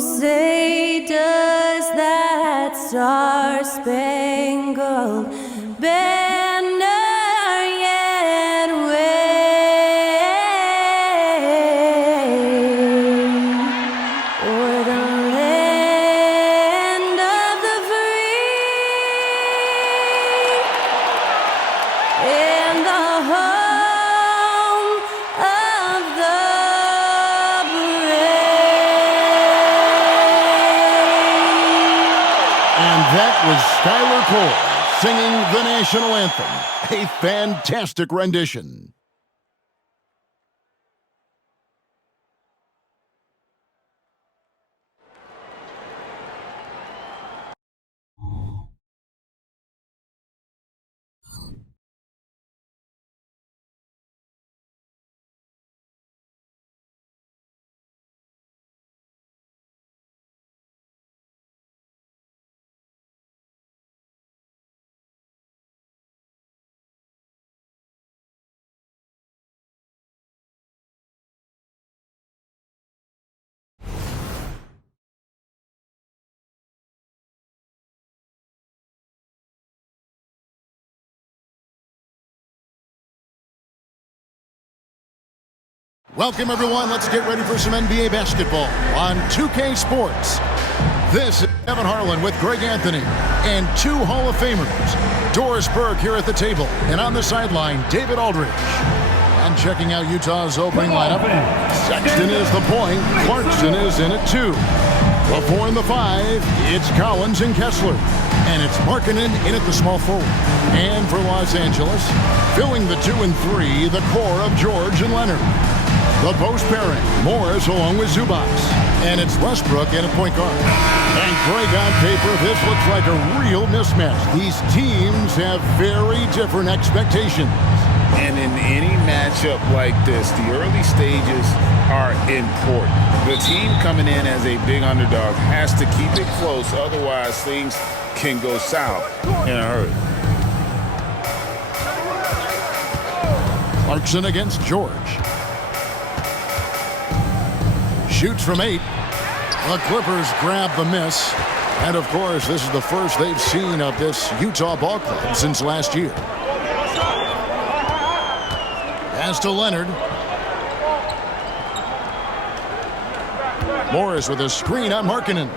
say does that star-spangled banner yet wave o'er the land of the free and the home of the That was Skylar Cole singing the national anthem. A fantastic rendition. Welcome, everyone. Let's get ready for some NBA basketball on 2K Sports. This is Evan Harlan with Greg Anthony and two Hall of Famers. Doris Burke here at the table, and on the sideline, David Aldridge. And checking out Utah's opening lineup, Sexton is the point. Clarkson is in at 2. The 4 and the 5, it's Collins and Kessler. And it's Markkanen in at the small forward. And for Los Angeles, filling the 2 and 3, the core of George and Leonard. The post pairing, Morris along with Zubac. And it's Westbrook in a point guard. And Greg, on paper, this looks like a real mismatch. These teams have very different expectations. And in any matchup like this, the early stages are important. The team coming in as a big underdog has to keep it close, otherwise things can go south in a hurry. Clarkson against George. Shoots from 8. The Clippers grab the miss. And, of course, this is the first they've seen of this Utah ball club since last year. Pass to Leonard. Morris with a screen on Markkanen.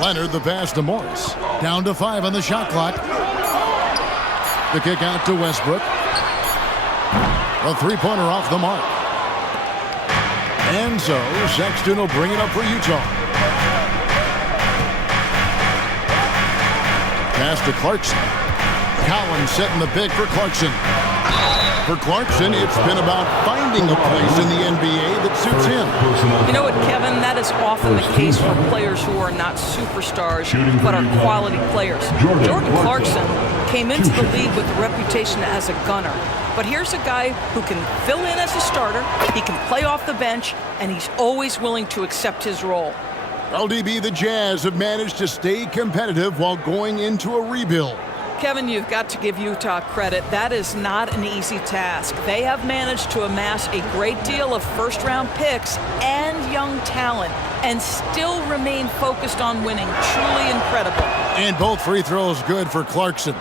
Leonard the pass to Morris. Down to 5 on the shot clock. The kick out to Westbrook. A three-pointer off the mark. And so Sexton will bring it up for Utah. Pass to Clarkson. Collins setting the pick for Clarkson. For Clarkson, it's been about finding a place in the NBA that suits him. You know what, Kevin? That is often the case for players who are not superstars, but are quality players. Jordan Clarkson came into the league with a reputation as a gunner. But here's a guy who can fill in as a starter, he can play off the bench, and he's always willing to accept his role. LDB, the Jazz have managed to stay competitive while going into a rebuild. Kevin, you've got to give Utah credit. That is not an easy task. They have managed to amass a great deal of first-round picks and young talent and still remain focused on winning. Truly incredible. And both free throws good for Clarkson.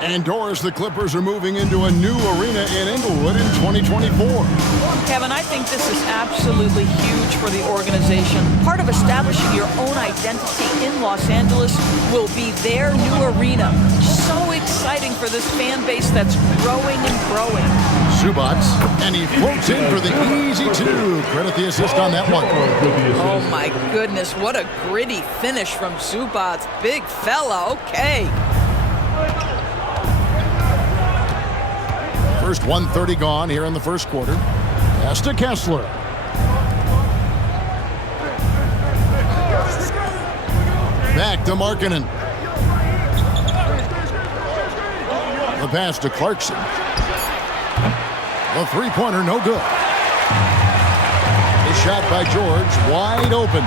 And Doris, the Clippers are moving into a new arena in Inglewood in 2024. Kevin, I think this is absolutely huge for the organization. Part of establishing your own identity in Los Angeles will be their new arena. So exciting for this fan base that's growing and growing. Zubac, and he floats in for the easy 2. Credit the assist on that one. Oh my goodness, what a gritty finish from Zubac. Big fella, okay. First 1:30 gone here in the first quarter. Pass to Kessler. Back to Markkanen. The pass to Clarkson. The three-pointer, no good. The shot by George, wide open.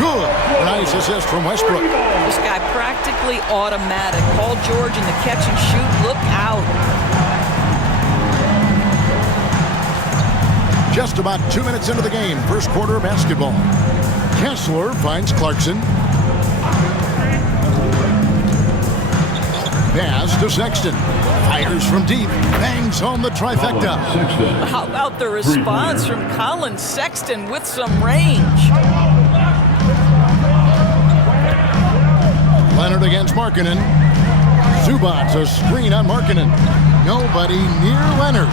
Good. Nice assist from Westbrook. This guy practically automatic. Paul George in the catch and shoot. Look out. Just about 2 minutes into the game, first quarter of basketball. Kessler finds Clarkson. Pass to Sexton. Fires from deep. Bangs home the trifecta. How about the response from Colin Sexton with some range? Leonard against Markkanen. Zubats a screen on Markkanen. Nobody near Leonard.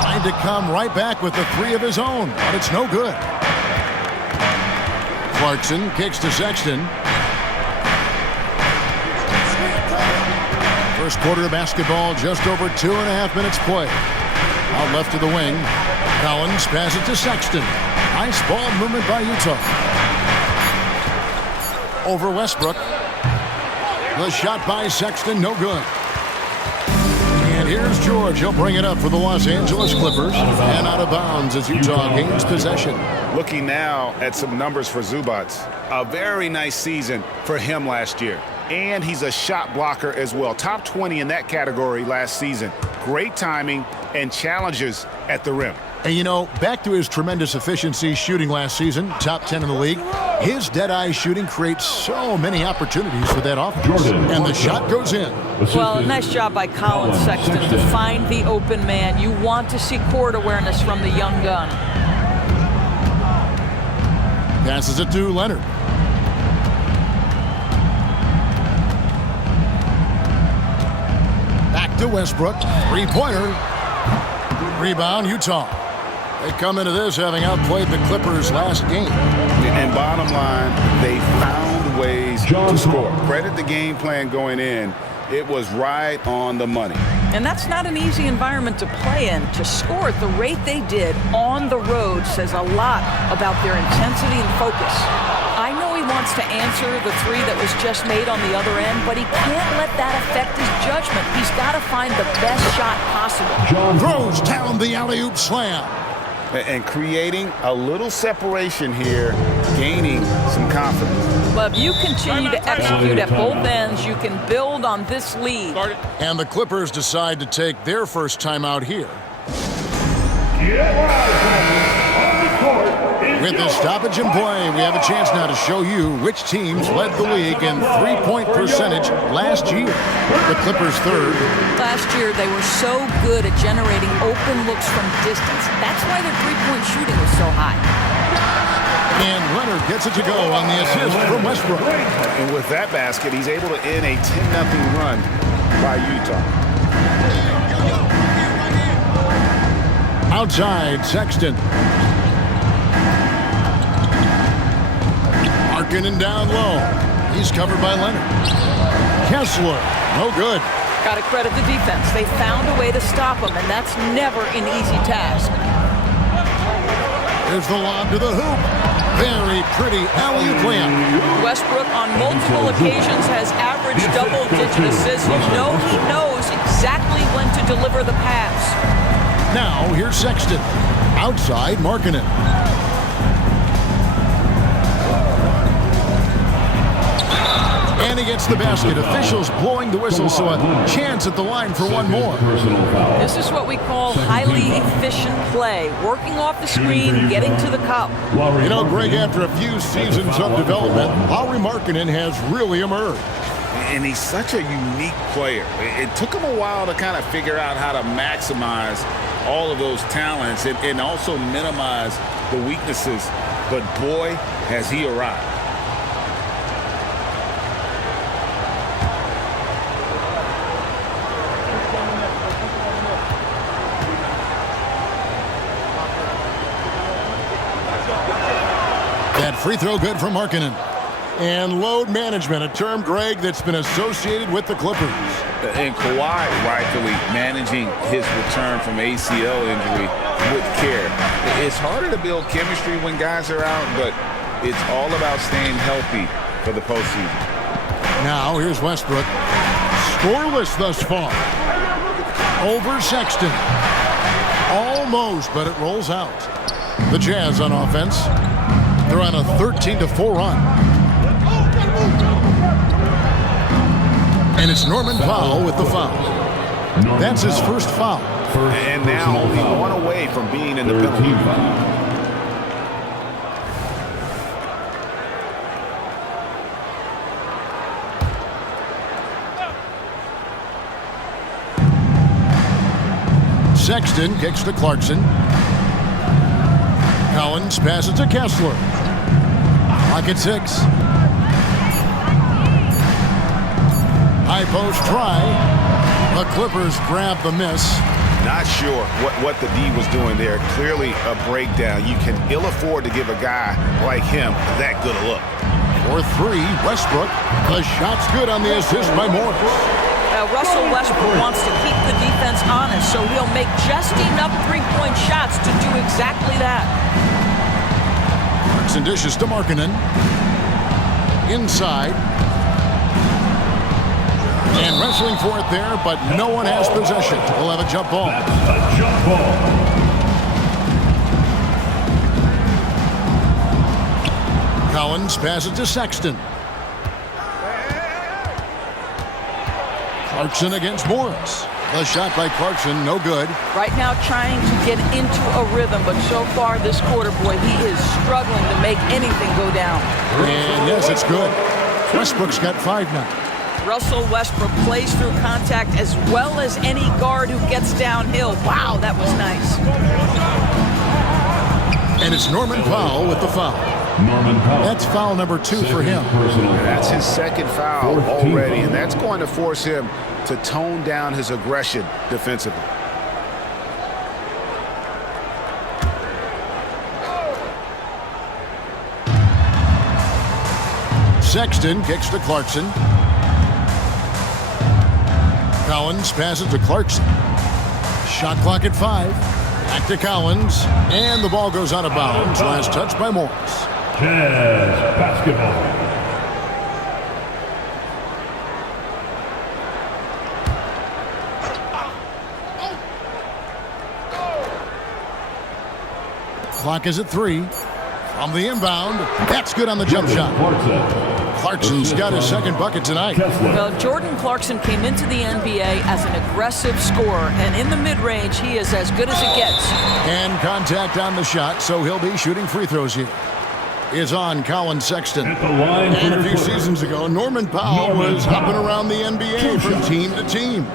Trying to come right back with the three of his own, but it's no good. Clarkson kicks to Sexton. First quarter of basketball, just over 2.5 minutes play. Out left to the wing. Collins passes to Sexton. Nice ball movement by Utah. Over Westbrook. The shot by Sexton, no good. And here's George. He'll bring it up for the Los Angeles Clippers. And out of bounds as Utah gains possession. Looking now at some numbers for Zubats. A very nice season for him last year. And he's a shot blocker as well. Top 20 in that category last season. Great timing and challenges at the rim. And you know, back to his tremendous efficiency shooting last season, top 10 in the league, his dead-eye shooting creates so many opportunities for that offense. And the shot goes in. Well, nice job by Colin Sexton to find the open man. You want to see court awareness from the young gun. Passes it to Leonard. Back to Westbrook. Three-pointer. Rebound, Utah. They come into this having outplayed the Clippers last game. And bottom line, they found ways to score. Credit the game plan going in. It was right on the money. And that's not an easy environment to play in. To score at the rate they did on the road says a lot about their intensity and focus. I know he wants to answer the three that was just made on the other end, but he can't let that affect his judgment. He's got to find the best shot possible. Throws down the alley-oop slam. And creating a little separation here, gaining some confidence. Well, if you continue to execute at both ends, you can build on this lead. And the Clippers decide to take their first time out here. With the stoppage in play, we have a chance now to show you which teams led the league in three-point percentage last year. The Clippers third. Last year, they were so good at generating open looks from distance. That's why their three-point shooting was so high. And Leonard gets it to go on the assist from Westbrook. And with that basket, he's able to end a 10-0 run by Utah. Outside, Sexton. Markkanen down low. He's covered by Leonard. Kessler, no good. Got to credit the defense. They found a way to stop him, and that's never an easy task. There's the lob to the hoop. Very pretty alley-oop layup. Westbrook on multiple occasions has averaged double-digit assists. You know he knows exactly when to deliver the pass. Now here's Sexton. Outside, Markkanen. And he gets the basket. Officials blowing the whistle, so a chance at the line for one more. This is what we call highly efficient play. Working off the screen, getting to the cup. You know, Greg, after a few seasons of development, Lauri Markkanen has really emerged. And he's such a unique player. It took him a while to kind of figure out how to maximize all of those talents and also minimize the weaknesses. But boy, has he arrived. That free throw good from Markkanen. And load management, a term, Greg, that's been associated with the Clippers. And Kawhi rightfully managing his return from ACL injury with care. It's harder to build chemistry when guys are out, but it's all about staying healthy for the postseason. Now here's Westbrook. Scoreless thus far. Over Sexton. Almost, but it rolls out. The Jazz on offense. They're on a 13-4 run. And it's Norman Powell with the foul. That's his first foul. And now only one away from being in the penalty. Sexton kicks to Clarkson. Collins passes to Kessler. Clock at 6. High post try. The Clippers grab the miss. Not sure what the D was doing there. Clearly a breakdown. You can ill afford to give a guy like him that good a look. For 3, Westbrook. The shot's good on the assist by Morris. Russell Westbrook wants to keep the defense honest, so he'll make just enough three-point shots to do exactly that. Clarkson dishes to Markkanen. Inside. And wrestling for it there, but no one has possession. We'll have a jump ball. A jump ball. Collins passes to Sexton. Clarkson against Morris. The shot by Clarkson, no good. Right now trying to get into a rhythm, but so far this quarter, boy, he is struggling to make anything go down. And yes, it's good. Westbrook's got 5 now. Russell Westbrook plays through contact as well as any guard who gets downhill. Wow, that was nice. And it's Norman Powell with the foul. Norman Powell. That's foul number 2 for him. That's his second foul already, and that's going to force him to tone down his aggression defensively. Sexton kicks to Clarkson. Collins passes to Clarkson. Shot clock at 5. Back to Collins. And the ball goes out of bounds. Last touch by Morris. Jazz basketball. Clock is at 3. From the inbound. That's good on the jump shot. Clarkson's got his second bucket tonight. Well, Jordan Clarkson came into the NBA as an aggressive scorer, and in the mid-range, he is as good as it gets. And contact on the shot, so he'll be shooting free throws here. Is on Colin Sexton. At the line And a few for seasons ago, Norman Powell was hopping around the NBA from team to team.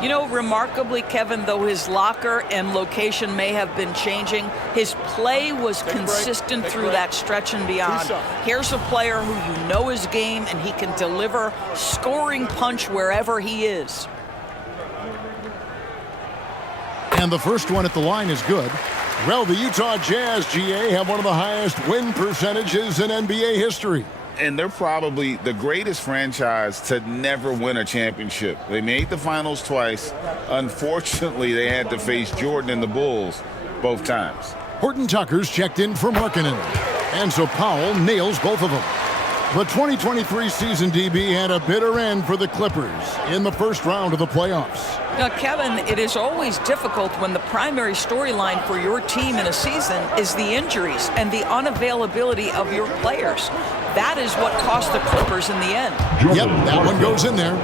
You know, remarkably, Kevin, though his locker and location may have been changing, his play was consistent through that stretch and beyond. Here's a player who you know his game, and he can deliver scoring punch wherever he is. And the first one at the line is good. Well, the Utah Jazz, GA, have one of the highest win percentages in NBA history. And they're probably the greatest franchise to never win a championship. They made the finals twice. Unfortunately, they had to face Jordan and the Bulls both times. Horton Tucker's checked in for Markkanen. And so Powell nails both of them. The 2023 season, DB, had a bitter end for the Clippers in the first round of the playoffs. Now, Kevin, it is always difficult when the primary storyline for your team in a season is the injuries and the unavailability of your players. That is what cost the Clippers in the end. Yep, that one goes in there.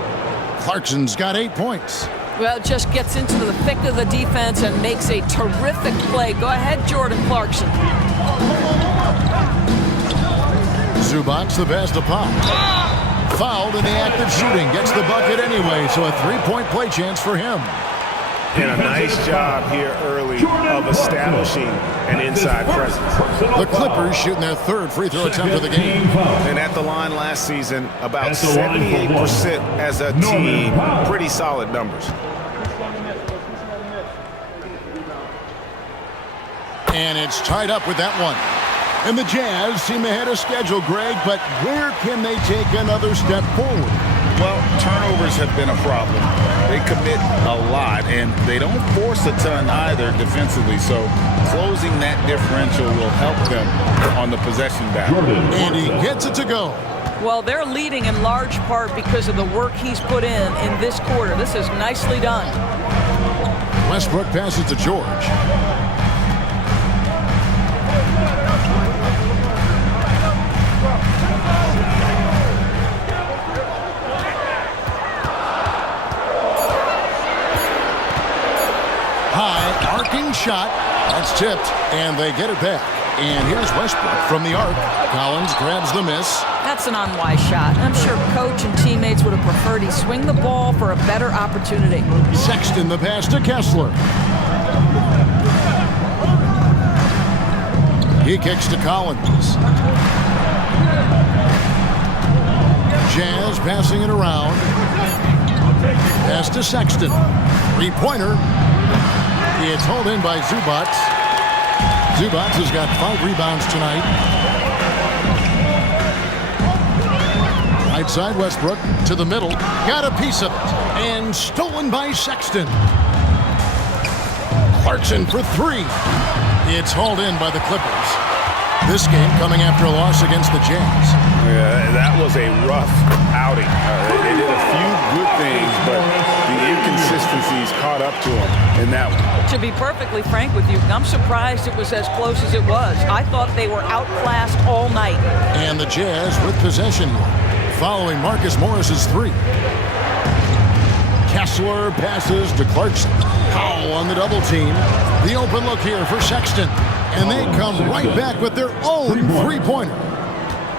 Clarkson's got 8 points. Well, just gets into the thick of the defense and makes a terrific play. Go ahead, Jordan Clarkson. Zubac's the pass to Pop. Fouled in the act of shooting. Gets the bucket anyway, so a 3-point play chance for him. And a nice job here early of establishing an inside presence. The Clippers shooting their 3rd free throw attempt of the game. And at the line last season, about 78% as a team. Pretty solid numbers. And it's tied up with that one. And the Jazz seem ahead of schedule, Greg, but where can they take another step forward? Well, turnovers have been a problem. They commit a lot, and they don't force a ton either defensively, so closing that differential will help them on the possession battle. And he gets it to go. Well, they're leading in large part because of the work he's put in this quarter. This is nicely done. Westbrook passes to George. High, arcing shot. That's tipped, and they get it back. And here's Westbrook from the arc. Collins grabs the miss. That's an unwise shot. I'm sure coach and teammates would have preferred he swing the ball for a better opportunity. Sexton the pass to Kessler. He kicks to Collins. Jazz passing it around. Pass to Sexton. Three-pointer. It's hauled in by Zubats. Zubats has got 5 rebounds tonight. Right side, Westbrook to the middle. Got a piece of it. And stolen by Sexton. Clarkson for 3. It's hauled in by the Clippers. This game coming after a loss against the Jazz. Yeah, that was a rough outing. They did a few good things, but the inconsistencies caught up to them in that one. To be perfectly frank with you, I'm surprised it was as close as it was. I thought they were outclassed all night. And the Jazz with possession following Marcus Morris's 3. Kessler passes to Clarkson. Powell on the double team. The open look here for Sexton. And they come right back with their own three-pointer.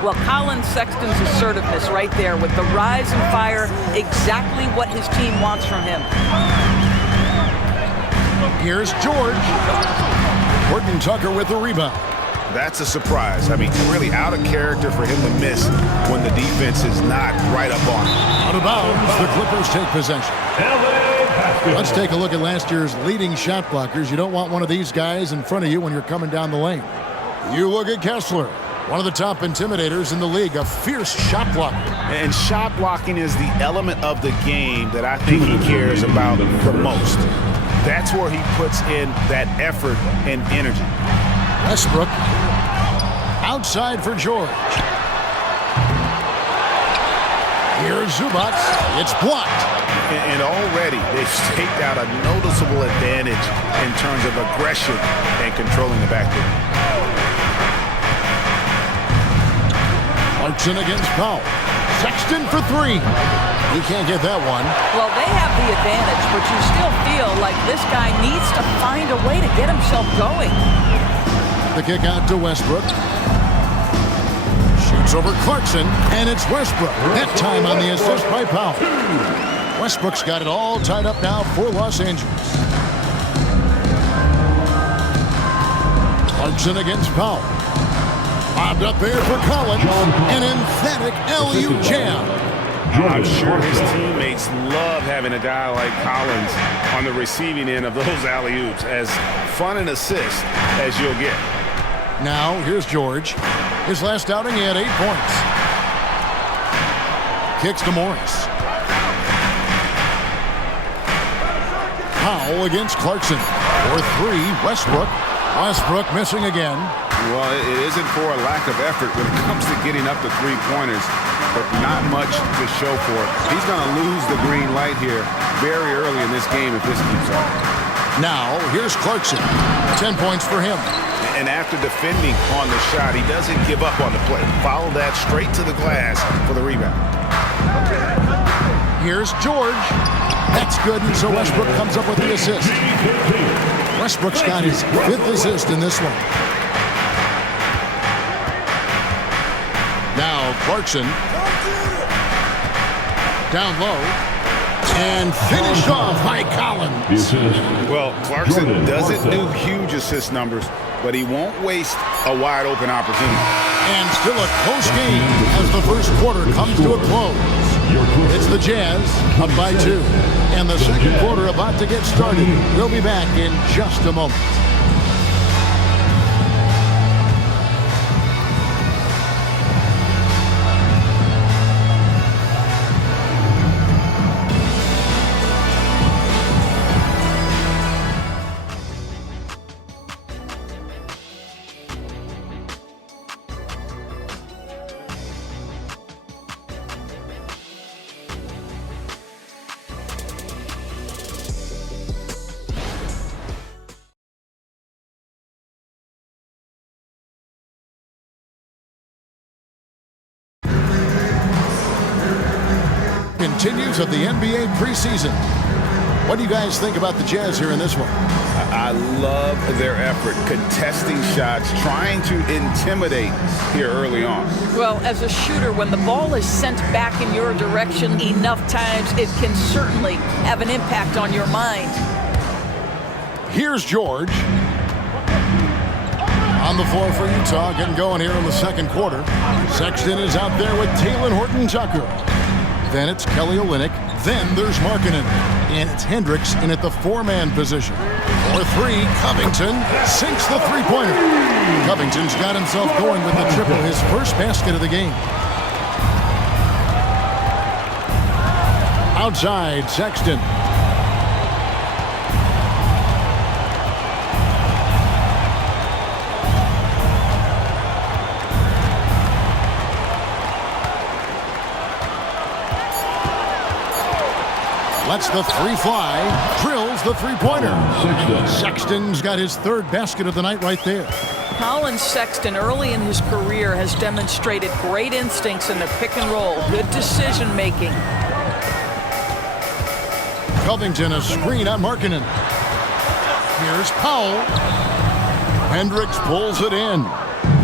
Well, Colin Sexton's assertiveness right there with the rise and fire, exactly what his team wants from him. Here's George. Horton Tucker with the rebound. That's a surprise. I mean, really out of character for him to miss when the defense is not right up on him. Out of bounds, the Clippers take possession. Let's take a look at last year's leading shot blockers. You don't want one of these guys in front of you when you're coming down the lane. You look at Kessler, one of the top intimidators in the league, a fierce shot blocker. And shot blocking is the element of the game that I think he cares about the most. That's where he puts in that effort and energy. Westbrook outside for George. Here's Zubats. It's blocked. And already they've staked out a noticeable advantage in terms of aggression and controlling the backcourt. Clarkson against Powell. Sexton for 3. He can't get that one. Well, they have the advantage, but you still feel like this guy needs to find a way to get himself going. The kick out to Westbrook. Shoots over Clarkson, and it's Westbrook. That time on the assist by Powell. Westbrook's got it all tied up now for Los Angeles. Clarkson against Powell. Bobbed up there for Collins. An emphatic LU jam. I'm sure his teammates love having a guy like Collins on the receiving end of those alley-oops. As fun an assist as you'll get. Now, here's George. His last outing, he had 8 points. Kicks to Morris. Powell against Clarkson. For 3, Westbrook. Westbrook missing again. Well, it isn't for a lack of effort when it comes to getting up to 3-pointers, but not much to show for it. He's going to lose the green light here very early in this game if this keeps up. Now, here's Clarkson. 10 points for him. And after defending on the shot, he doesn't give up on the play. Follow that straight to the glass for the rebound. Here's George. That's good, and so Westbrook comes up with the assist. Westbrook's got his 5th assist in this one. Now Clarkson. Down low. And finished off by Collins. Well, Clarkson doesn't do huge assist numbers, but he won't waste a wide open opportunity. And still a close game as the first quarter comes to a close. It's the Jazz up by 2. And the second quarter about to get started. We'll be back in just a moment. Continues of the NBA preseason. What do you guys think about the Jazz here in this one? I love their effort, contesting shots, trying to intimidate here early on. Well, as a shooter, when the ball is sent back in your direction enough times, it can certainly have an impact on your mind. Here's George. On the floor for Utah, getting going here in the second quarter. Sexton is out there with Taylor Horton-Tucker. Then it's Kelly Olynyk. Then there's Markkanen. And it's Hendricks in at the four-man position. For three, Covington sinks the three-pointer. Covington's got himself going with the triple, his first basket of the game. Outside, Sexton. Lets the three fly, drills the three-pointer. Sexton's got his third basket of the night right there. Colin Sexton, early in his career, has demonstrated great instincts in the pick and roll, good decision-making. Covington, a screen on Markkanen. Here's Powell. Hendricks pulls it in.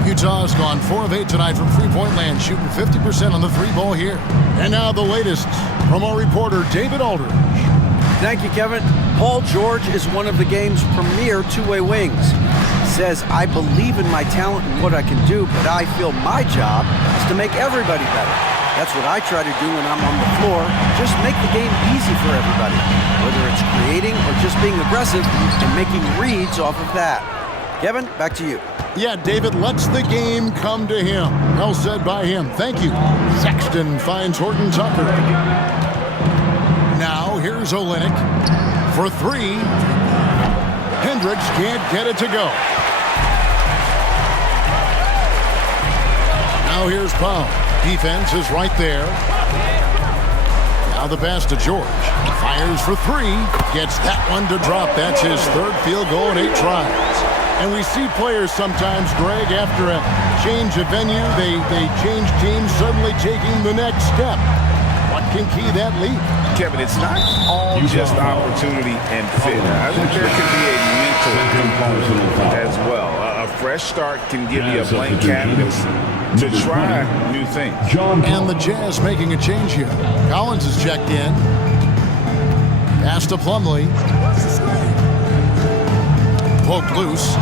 Utah's gone 4 of 8 tonight from three-point land, shooting 50% on the three ball here. And now the latest from our reporter, David Aldridge. Thank you, Kevin. Paul George is one of the game's premier two-way wings. He says, I believe in my talent and what I can do, but I feel my job is to make everybody better. That's what I try to do when I'm on the floor. Just make the game easy for everybody, whether it's creating or just being aggressive and making reads off of that. Kevin, back to you. Yeah, David lets the game come to him. Well said by him. Thank you. Sexton finds Horton-Tucker. Now here's Olynyk for three. Hendricks can't get it to go. Now here's Powell. Defense is right there. Now the pass to George. Fires for three. Gets that one to drop. That's his third field goal in 8 tries. And we see players sometimes, Greg, after a change of venue, they change teams, suddenly taking the next step. What can key that lead? Kevin, it's not all just opportunity and fit. I think there can be a mental component as well. A fresh start can give you a blank canvas to try new things. And the Jazz making a change here. Collins is checked in. Pass to Plumlee. Poked loose.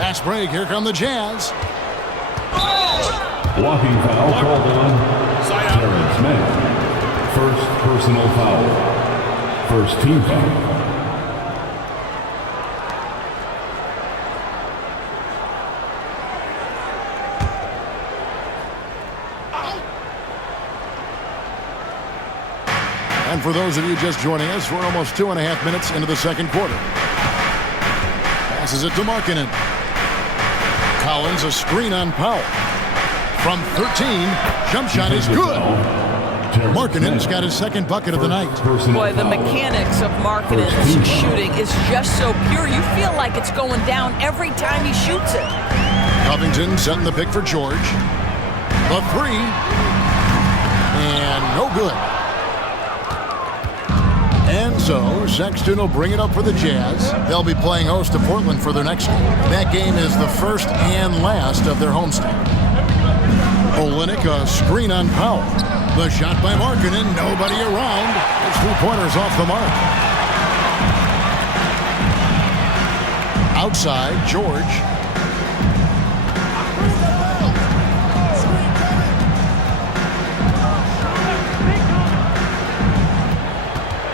Fast break. Here come the Jazz. Blocking foul called on Terrence Mann. First personal foul. First team foul. And for those of you just joining us, we're almost 2.5 minutes into the second quarter. Passes it to Markkanen. Collins, a screen on Powell. From 13, jump shot is good. Markkanen's got his second bucket of the night. Boy, the mechanics of Markkanen's shooting is just so pure. You feel like it's going down every time he shoots it. Covington setting the pick for George. The three. And no good. And so, Sexton will bring it up for the Jazz. They'll be playing host to Portland for their next game. That game is the first and last of their homestand. Olynyk, a screen on Powell. The shot by Markkanen, nobody around. His three-pointers off the mark. Outside, George.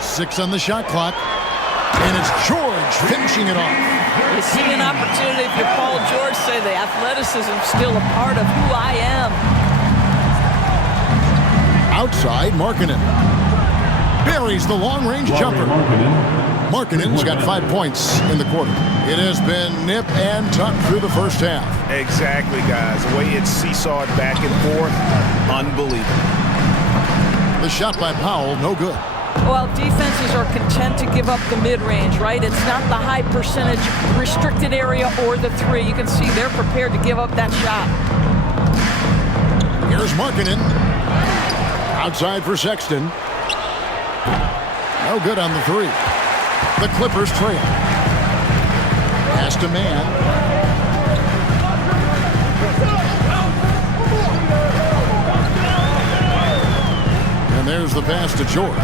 Six on the shot clock. And it's George finishing it off. You see an opportunity if you're Paul George, say the athleticism's still a part of who I am. Outside, Markkanen. Buries the long-range jumper. Markkanen's got 5 points in the quarter. It has been nip and tuck through the first half. Exactly, guys. The way it's seesawed back and forth, unbelievable. The shot by Powell, no good. Well, defenses are content to give up the mid-range, right? It's not the high percentage restricted area or the three. You can see they're prepared to give up that shot. Here's Markkanen. Outside for Sexton. No good on the three. The Clippers trail. Pass to Mann. And there's the pass to George.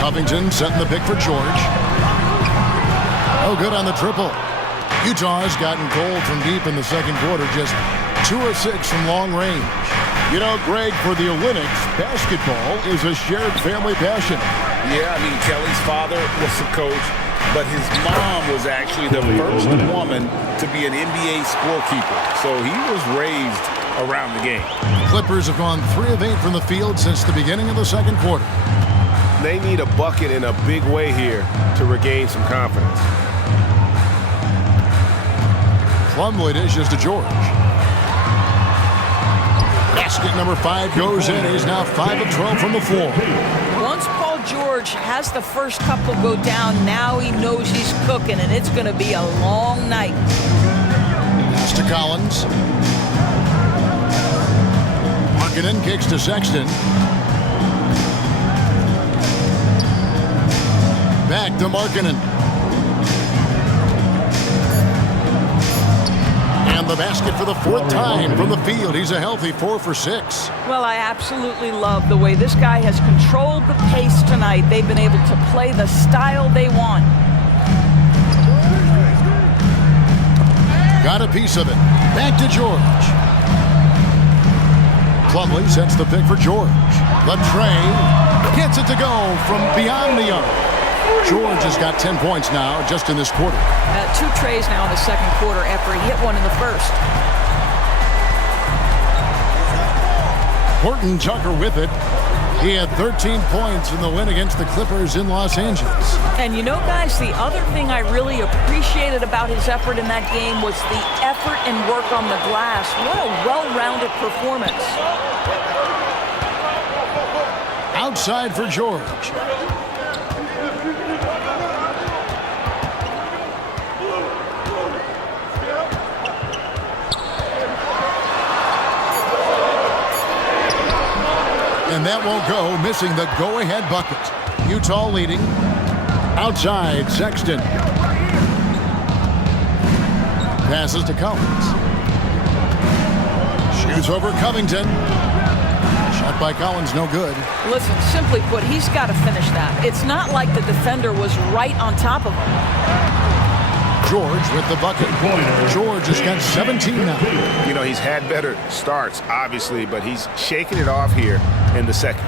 Covington setting the pick for George. No good on the triple. Utah's gotten cold from deep in the second quarter, just 2 of 6 from long range. You know, Greg, for the Olympics, basketball is a shared family passion. Yeah, I mean, Kelly's father was a coach, but his mom was actually the first woman to be an NBA scorekeeper. So he was raised around the game. Clippers have gone 3 of 8 from the field since the beginning of the second quarter. They need a bucket in a big way here to regain some confidence. Plumlee dishes to George. Basket number 5 goes in. He's now 5 of 12 from the floor. Once Paul George has the first couple go down, now he knows he's cooking, and it's going to be a long night. Pass to Collins. Markkanen kicks to Sexton. Back to Markkanen. The basket for the 4th time from the field. He's a healthy 4 for 6. Well, I absolutely love the way this guy has controlled the pace tonight. They've been able to play the style they want. Got a piece of it. Back to George. Plumlee sets the pick for George. The tray gets it to go from beyond the arc. George has got 10 points now just in this quarter. 2 trays now in the second quarter after he hit one in the first. Horton Tucker with it. He had 13 points in the win against the Clippers in Los Angeles. And you know, guys, the other thing I really appreciated about his effort in that game was the effort and work on the glass. What a well-rounded performance. Outside for George. And that won't go, missing the go-ahead bucket. Utah leading. Outside, Sexton. Passes to Collins. Shoots over Covington. Shot by Collins, no good. Listen, simply put, he's got to finish that. It's not like the defender was right on top of him. George with the bucket. George has got 17 now. You know, he's had better starts, obviously, but he's shaking it off here in the second.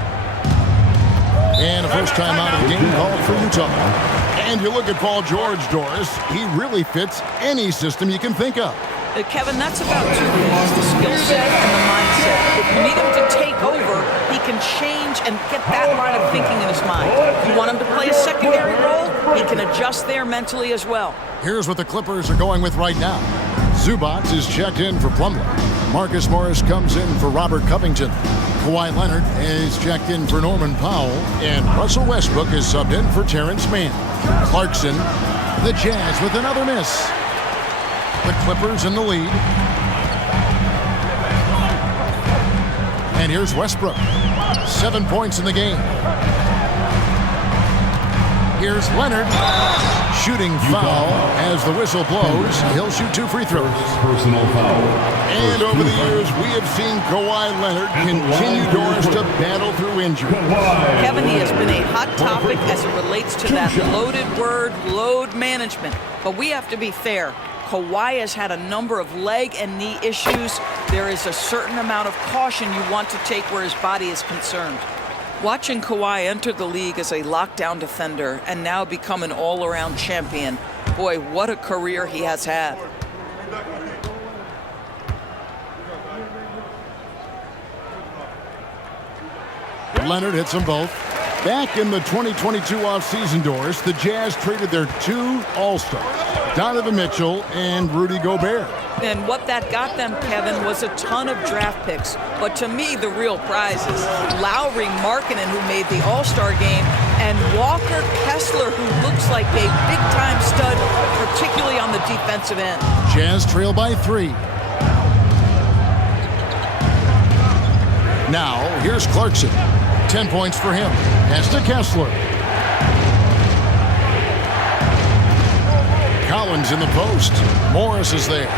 And a first time out of the game called for Utah. And you look at Paul George, Doris, he really fits any system you can think of. Kevin, that's about 2 things, the skill set and the mindset. If you need him to take over, he can change and get that line of thinking in his mind. If you want him to play a secondary role, he can adjust there mentally as well. Here's what the Clippers are going with right now. Zubac is checked in for Plumlee. Marcus Morris comes in for Robert Covington. Kawhi Leonard is checked in for Norman Powell. And Russell Westbrook is subbed in for Terrence Mann. Clarkson, the Jazz with another miss. The Clippers in the lead. And here's Westbrook. 7 points in the game. Here's Leonard. Shooting foul as the whistle blows. He'll shoot 2 free throws. Personal foul. And over the years, we have seen Kawhi Leonard continue, Doris, to battle through injury. Kevin, he has been a hot topic as it relates to that loaded word, load management. But we have to be fair. Kawhi has had a number of leg and knee issues. There is a certain amount of caution you want to take where his body is concerned. Watching Kawhi enter the league as a lockdown defender and now become an all-around champion, boy, what a career he has had. Leonard hits them both. Back in the 2022 offseason, Doris, the Jazz traded their 2 All-Stars, Donovan Mitchell and Rudy Gobert. And what that got them, Kevin, was a ton of draft picks. But to me, the real prize is Lowry Markkanen, who made the All-Star game, and Walker Kessler, who looks like a big-time stud, particularly on the defensive end. Jazz trail by 3. Now, here's Clarkson. 10 points for him. Pass to Kessler. Collins in the post. Morris is there.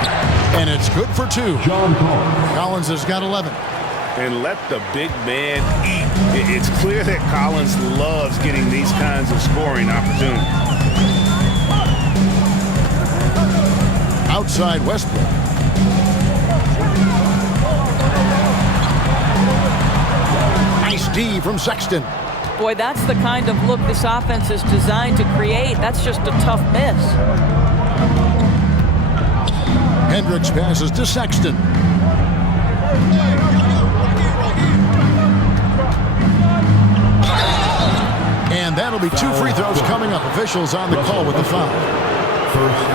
And it's good for 2. Collins has got 11. And let the big man eat. It's clear that Collins loves getting these kinds of scoring opportunities. Outside Westbrook. Nice D from Sexton. Boy, that's the kind of look this offense is designed to create. That's just a tough miss. Hendricks passes to Sexton. And that'll be 2 free throws coming up. Officials on the call with the foul.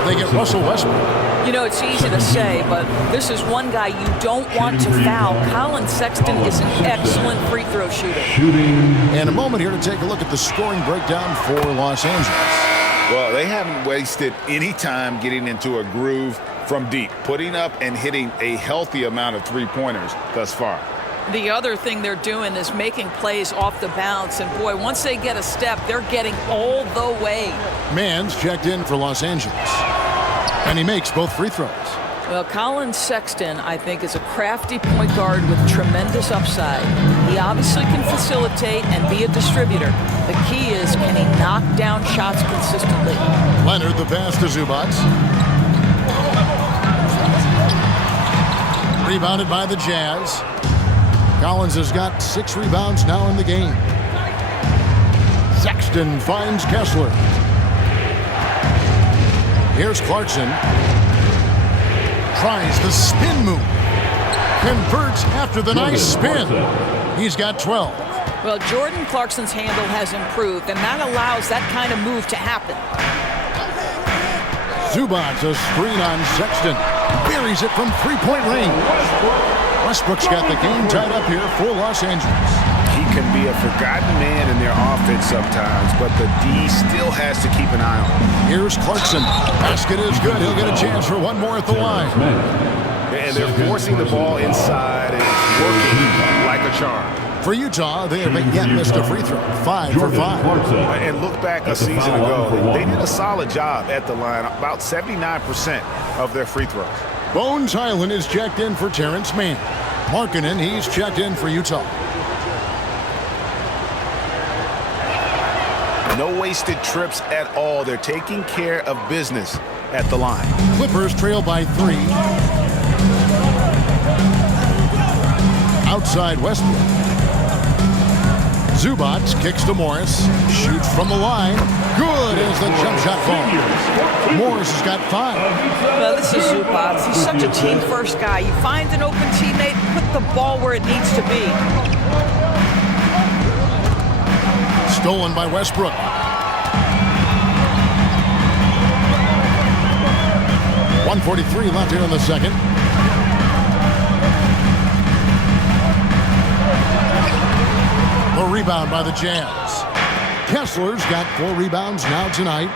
They get Russell Westbrook. You know, it's easy to say, but this is one guy you don't want to foul. Colin Sexton is an excellent free throw shooter. And a moment here to take a look at the scoring breakdown for Los Angeles. Well, they haven't wasted any time getting into a groove from deep, putting up and hitting a healthy amount of three-pointers thus far. The other thing they're doing is making plays off the bounce. And, boy, once they get a step, they're getting all the way. Mann's checked in for Los Angeles. And he makes both free throws. Well, Colin Sexton, I think, is a crafty point guard with tremendous upside. He obviously can facilitate and be a distributor. The key is, can he knock down shots consistently? Leonard, the pass to Zubac. Rebounded by the Jazz. Collins has got 6 rebounds now in the game. Sexton finds Kessler. Here's Clarkson. Tries the spin move. Converts after the nice spin. He's got 12. Well, Jordan Clarkson's handle has improved, and that allows that kind of move to happen. Zubac, a screen on Sexton. Buries it from three-point range. Westbrook's got the game tied up here for Los Angeles. He can be a forgotten man in their offense sometimes, but the D still has to keep an eye on him. Here's Clarkson. Basket is good. He'll get a chance for one more at the line. And they're forcing the ball inside, and it's working like a charm. For Utah, they haven't yet missed a free throw. 5 for 5. And look back a season ago, they did a solid job at the line, about 79% of their free throws. Bones Highland is checked in for Terrence Mann. Markkanen, he's checked in for Utah. No wasted trips at all. They're taking care of business at the line. Clippers trail by 3. Outside Westbrook. Zubac kicks to Morris. Shoots from the line. Good as the jump shot falls. Morris has got 5. Well, this is Zubac. He's such a team-first guy. You find an open teammate, put the ball where it needs to be. Stolen by Westbrook. .143 left here in the second. The rebound by the Jazz. Kessler's got 4 rebounds now tonight.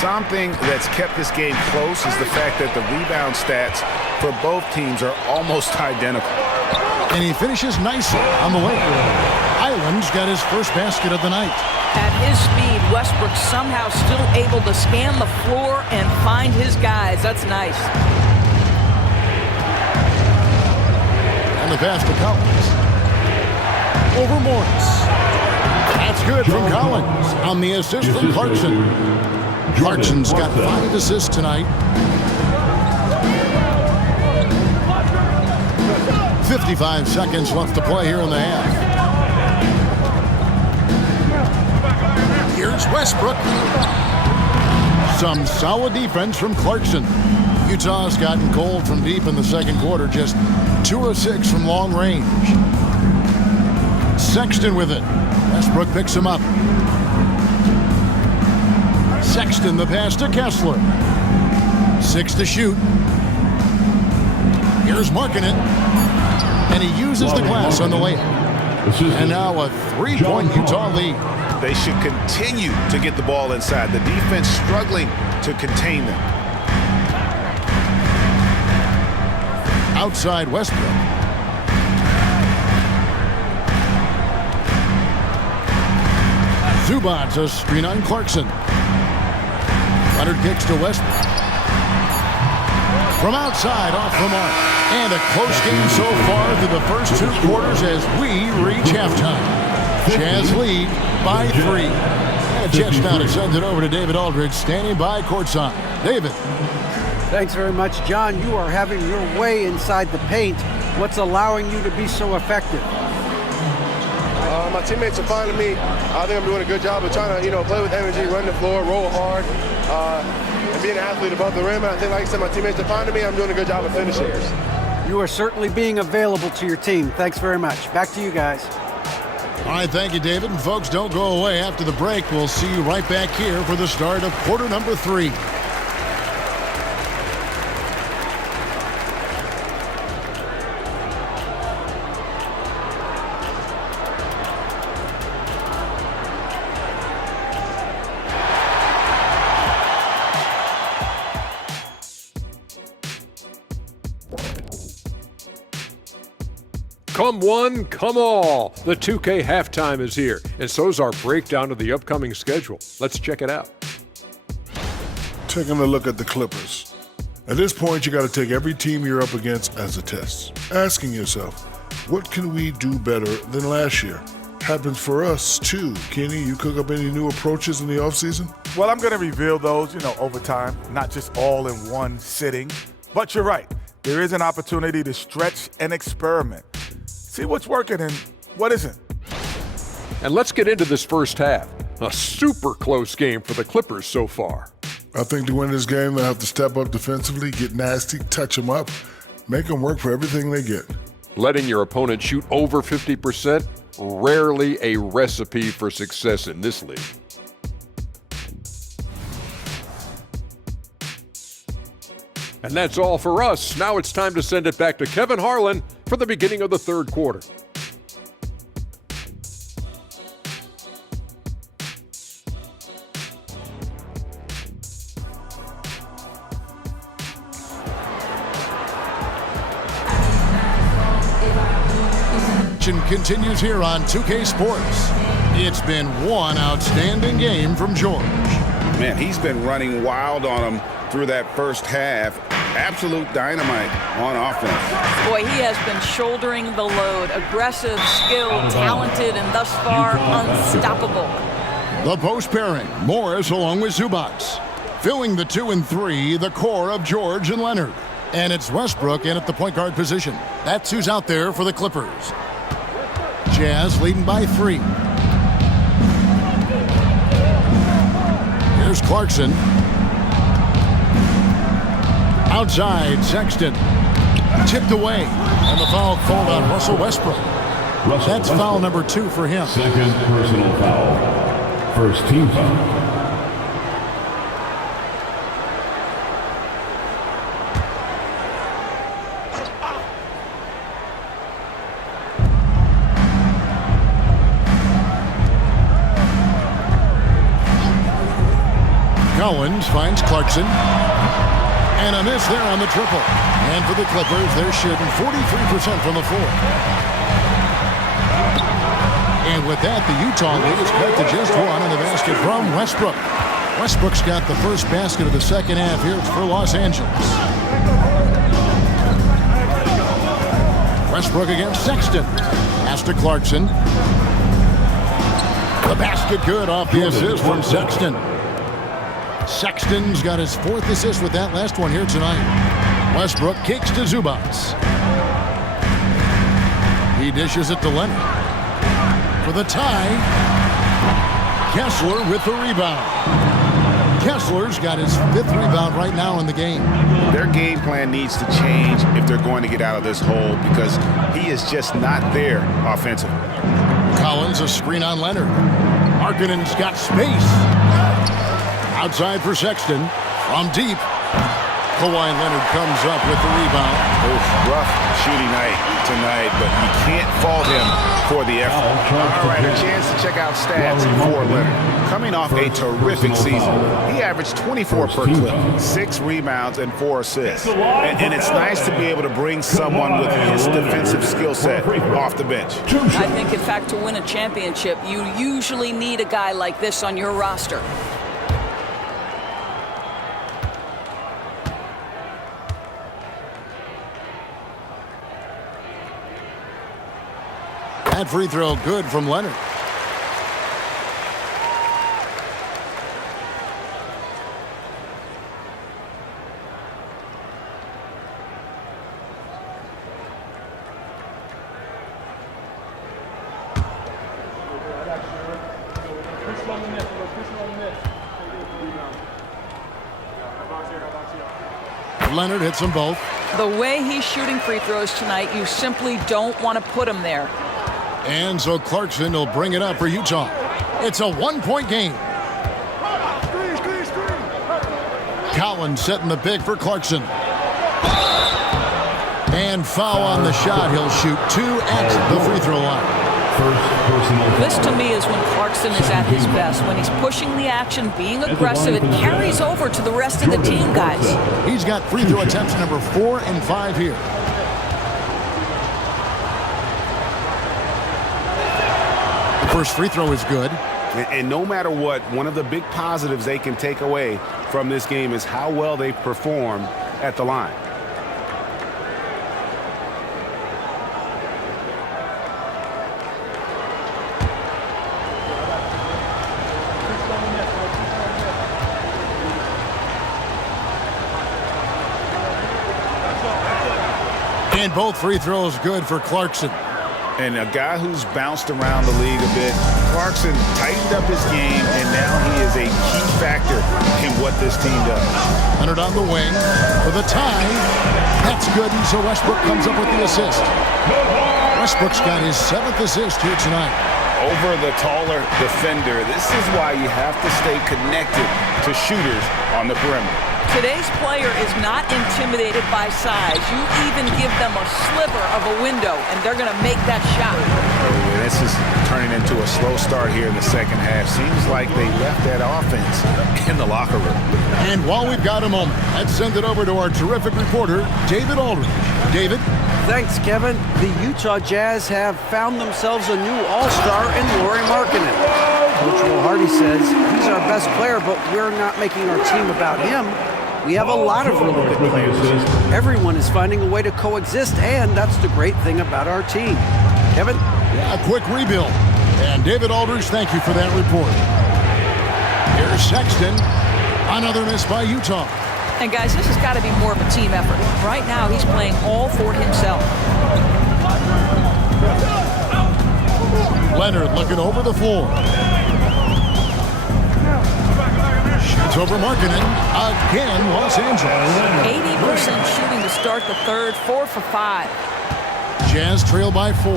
Something that's kept this game close is the fact that the rebound stats for both teams are almost identical. And he finishes nicely on the way. Island's got his first basket of the night. At his speed, Westbrook somehow still able to scan the floor and find his guys. That's nice. And the pass to Collins. Over Morris. That's good from Collins on the assist from Clarkson. Clarkson's got 5 assists tonight. 55 seconds left to play here in the half. Here's Westbrook. Some solid defense from Clarkson. Utah's gotten cold from deep in the second quarter, just 2 of 6 from long range. Sexton with it. Westbrook picks him up. Sexton, the pass to Kessler. 6 to shoot. Here's Markkanen. And he uses the glass on the layup. And now a 3-point Utah lead. They should continue to get the ball inside. The defense struggling to contain them. Outside Westbrook. Zubac, a screen on Clarkson. Leonard kicks to Westbrook. From outside, off the mark. And a close game so far through the first 2 quarters as we reach halftime. Jazz lead by 3. And a chance now to send it over to David Aldridge, standing by courtside. David. Thanks very much, John. You are having your way inside the paint. What's allowing you to be so effective? My teammates are finding me. I think I'm doing a good job of trying to, play with energy, run the floor, roll hard, and be an athlete above the rim. And I think, like I said, my teammates are finding me. I'm doing a good job of finishing. You are certainly being available to your team. Thanks very much. Back to you guys. All right, thank you, David. And folks, don't go away. After the break, we'll see you right back here for the start of quarter number 3. Come one, come all. The 2K halftime is here, and so's our breakdown of the upcoming schedule. Let's check it out. Taking a look at the Clippers. At this point, you got to take every team you're up against as a test. Asking yourself, what can we do better than last year? Happens for us, too. Kenny, you cook up any new approaches in the offseason? Well, I'm going to reveal those, over time, not just all in one sitting. But you're right. There is an opportunity to stretch and experiment. See what's working and what isn't. And let's get into this first half. A super close game for the Clippers so far. I think to win this game, they'll have to step up defensively, get nasty, touch them up, make them work for everything they get. Letting your opponent shoot over 50%, rarely a recipe for success in this league. And that's all for us. Now it's time to send it back to Kevin Harlan for the beginning of the third quarter. Continues here on 2K Sports. It's been one outstanding game from George. Man, he's been running wild on him through that first half. Absolute dynamite on offense. Boy, he has been shouldering the load. Aggressive, skilled, talented, and thus far unstoppable. The post pairing, Morris along with Zubats. Filling the 2 and 3, the core of George and Leonard. And it's Westbrook in at the point guard position. That's who's out there for the Clippers. Jazz leading by 3. Here's Clarkson. Outside, Sexton. Tipped away. And the foul called on Russell Westbrook. That's foul number 2 for him. Second personal foul. First team foul. Collins finds Clarkson. And a miss there on the triple. And for the Clippers, they're shooting 43% from the floor. And with that, the Utah lead is cut to just 1 in the basket from Westbrook. Westbrook's got the first basket of the second half here for Los Angeles. Westbrook against Sexton. Pass to Clarkson. The basket good off the assist from Sexton. Sexton's got his 4th assist with that last one here tonight. Westbrook kicks to Zubats. He dishes it to Leonard. For the tie, Kessler with the rebound. Kessler's got his 5th rebound right now in the game. Their game plan needs to change if they're going to get out of this hole because he is just not there offensively. Collins, a screen on Leonard. Markkanen's got space. Outside for Sexton. From deep. Kawhi Leonard comes up with the rebound. Rough shooting night tonight, but you can't fault him for the effort. All right, a chance to check out stats for Leonard. Coming off a terrific season, he averaged 24 per clip, 6 rebounds, and 4 assists. And it's nice to be able to bring someone with his defensive skill set off the bench. I think, in fact, to win a championship, you usually need a guy like this on your roster. That free throw good from Leonard. Leonard hits them both. The way he's shooting free throws tonight, you simply don't want to put him there. And so Clarkson will bring it up for Utah. It's a one-point game. Collins setting the pick for Clarkson. And foul on the shot. He'll shoot 2 at the free throw line. This to me is when Clarkson is at his best. When he's pushing the action, being aggressive, it carries over to the rest of the team, guys. He's got free throw attempts number 4 and 5 here. The first free throw is good. And no matter what, one of the big positives they can take away from this game is how well they perform at the line. And both free throws good for Clarkson. And a guy who's bounced around the league a bit, Clarkson tightened up his game, and now he is a key factor in what this team does. Leonard on the wing for the tie. That's good, and so Westbrook comes up with the assist. Westbrook's got his 7th assist here tonight. Over the taller defender, this is why you have to stay connected to shooters on the perimeter. Today's player is not intimidated by size. You even give them a sliver of a window, and they're going to make that shot. This is turning into a slow start here in the second half. Seems like they left that offense in the locker room. And while we've got a moment, let's send it over to our terrific reporter, David Aldridge. David? Thanks, Kevin. The Utah Jazz have found themselves a new all-star in Lauri Markkanen. Coach Will Hardy says he's our best player, but we're not making our team about him. We have a lot of really good players. Everyone is finding a way to coexist, and that's the great thing about our team. Kevin? Yeah, a quick rebuild. And David Aldridge, thank you for that report. Here's Sexton. Another miss by Utah. And guys, this has got to be more of a team effort. Right now, he's playing all for himself. Leonard looking over the floor. Shoots over Markkanen. Again, Los Angeles. 80% shooting to start the third, 4 for 5. Jazz trail by 4.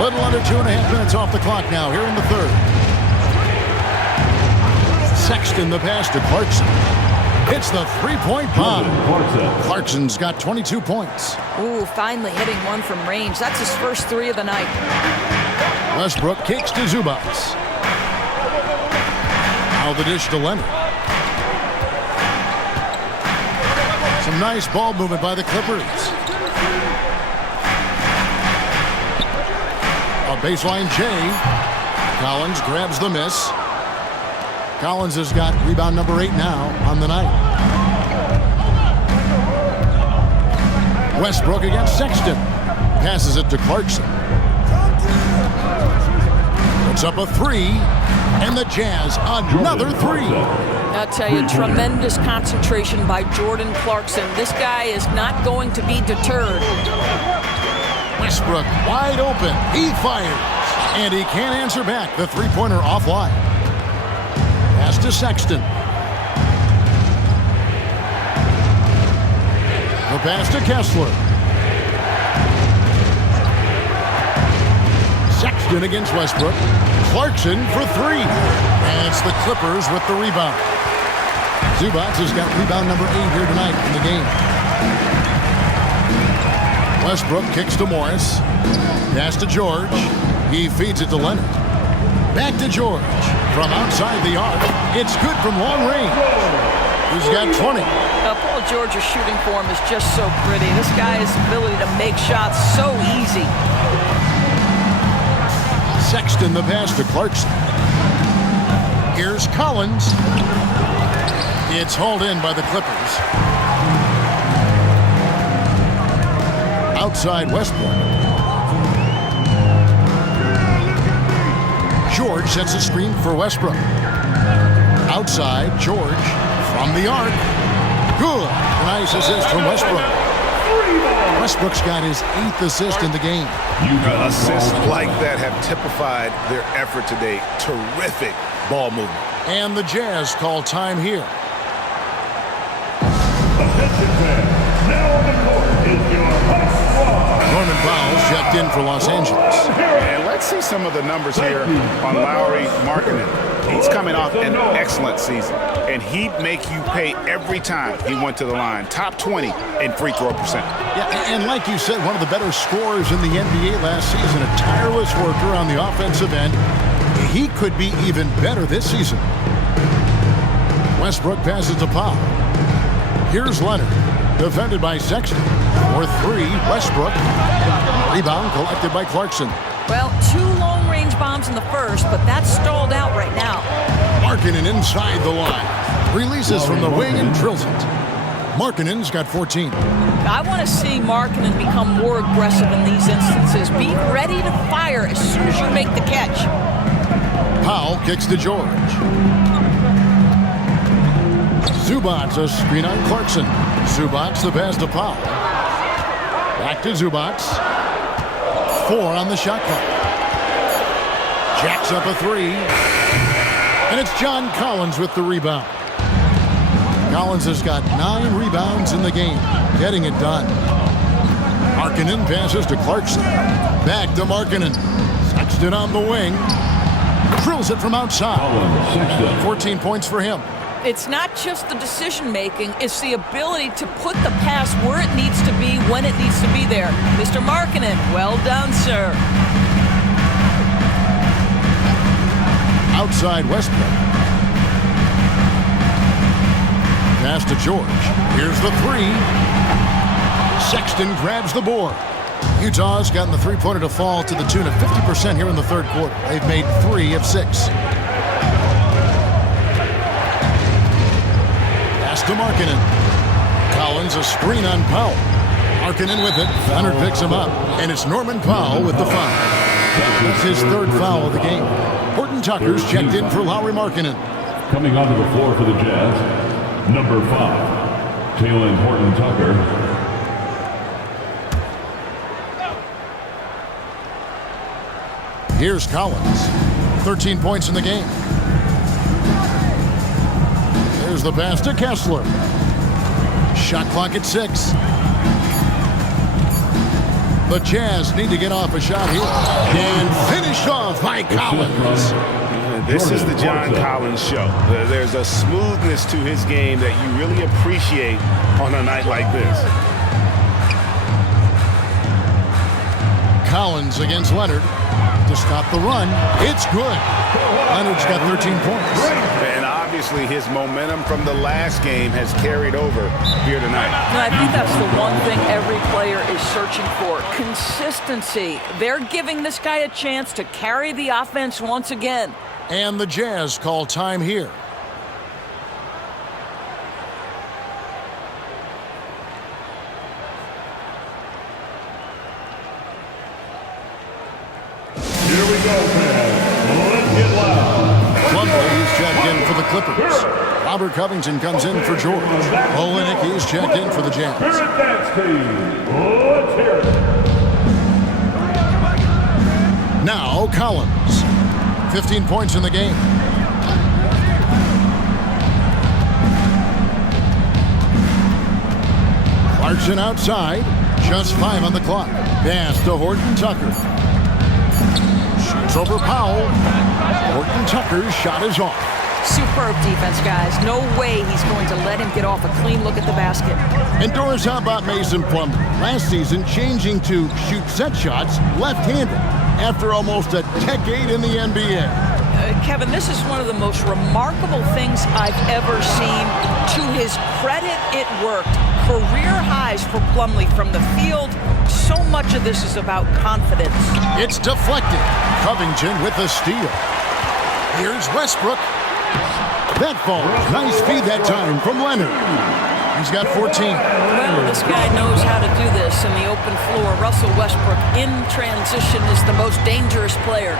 Little under 2.5 minutes off the clock now here in the third. Sexton the pass to Clarkson. It's the three-point bomb. Clarkson's got 22 points. Ooh, finally hitting one from range. That's his first 3 of the night. Westbrook kicks to Zubac. Now the dish to Leonard. Some nice ball movement by the Clippers. A baseline J. Collins grabs the miss. Collins has got rebound number 8 now on the night. Westbrook against Sexton. Passes it to Clarkson. It's up a 3, and the Jazz another 3. I'll tell you, tremendous concentration by Jordan Clarkson. This guy is not going to be deterred. Westbrook wide open. He fires, and he can't answer back. The three-pointer offline. Pass to Sexton. The pass to Kessler. Sexton against Westbrook. Clarkson for 3. And it's the Clippers with the rebound. Zubac has got rebound number 8 here tonight in the game. Westbrook kicks to Morris. Pass to George. He feeds it to Leonard. Back to George. From outside the arc. It's good from long range. He's got 20. Paul George's shooting form is just so pretty. This guy's ability to make shots so easy. Sexton the pass to Clarkson. Here's Collins. It's hauled in by the Clippers. Outside Westbrook. George sets a screen for Westbrook. Outside, George from the arc. Good. Nice assist from Westbrook. Westbrook's got his 8th assist in the game. Assists like that have typified their effort today. Terrific ball movement. And the Jazz call time here. Norman Powell's checked in for Los Angeles. And let's see some of the numbers here on Lauri Markkanen. He's coming off an excellent season, and he'd make you pay every time he went to the line. Top 20 in free throw percent. Yeah, and like you said, one of the better scorers in the NBA last season, a tireless worker on the offensive end. He could be even better this season. Westbrook passes to Powell. Here's Leonard, defended by Sexton. For 3, Westbrook. Rebound collected by Clarkson. Well, 2 long-range bombs in the first, but that's stalled out right now. Markkanen inside the line. Releases from the wing and drills it. Markkanen's got 14. I want to see Markkanen become more aggressive in these instances. Be ready to fire as soon as you make the catch. Powell kicks to George. Zubac's a screen on Clarkson. Zubac's the pass to Powell. Back to Zubac's. 4 on the shot clock. Jacks up a 3. And it's John Collins with the rebound. Collins has got 9 rebounds in the game, getting it done. Markkanen passes to Clarkson. Back to Markkanen. Sexton on the wing. Drills it from outside. 14 points for him. It's not just the decision-making, it's the ability to put the pass where it needs to be, when it needs to be there. Mr. Markkanen, well done, sir. Outside Westbrook. Pass to George. Here's the 3. Sexton grabs the board. Utah's gotten the three-pointer to fall to the tune of 50% here in the third quarter. They've made 3 of 6. Pass to Markkanen. Collins a screen on Powell. Markkanen with it. Leonard picks him up. And it's Norman Powell with the foul. That's his 3rd foul of the game. Horton Tucker's checked in for Lauri Markkanen. Coming onto the floor for the Jazz, number 5, Talen Horton Tucker. Here's Collins. 13 points in the game. There's the pass to Kessler. Shot clock at 6. The Jazz need to get off a shot here. And finished off by Collins. This is the John Collins show. There's a smoothness to his game that you really appreciate on a night like this. Collins against Leonard to stop the run. It's good. Leonard's got 13 points. And obviously his momentum from the last game has carried over here tonight. And I think that's the one thing every player is searching for. Consistency. They're giving this guy a chance to carry the offense once again. And the Jazz call time here. Here we go, fans. Let's get loud. Plumlee is checked in for the Clippers. Robert Covington comes in for George. Olenek is checked in for the Jazz. Spirit Dance Team. Let's hear it. Now Collins. 15 points in the game. Clarkson outside. Just 5 on the clock. Pass to Horton Tucker. Shoots over Powell. Horton Tucker's shot is off. Superb defense, guys. No way he's going to let him get off a clean look at the basket. And Doris, how about Mason Plumlee? Last season, changing to shoot set shots left-handed after almost a decade in the NBA. Kevin, this is one of the most remarkable things I've ever seen. To his credit, it worked. Career highs for Plumlee from the field. So much of this is about confidence. It's deflected. Covington with the steal. Here's Westbrook. That falls. Nice feed that time from Leonard. He's got 14. Well, this guy knows how to do this in the open floor. Russell Westbrook in transition is the most dangerous player.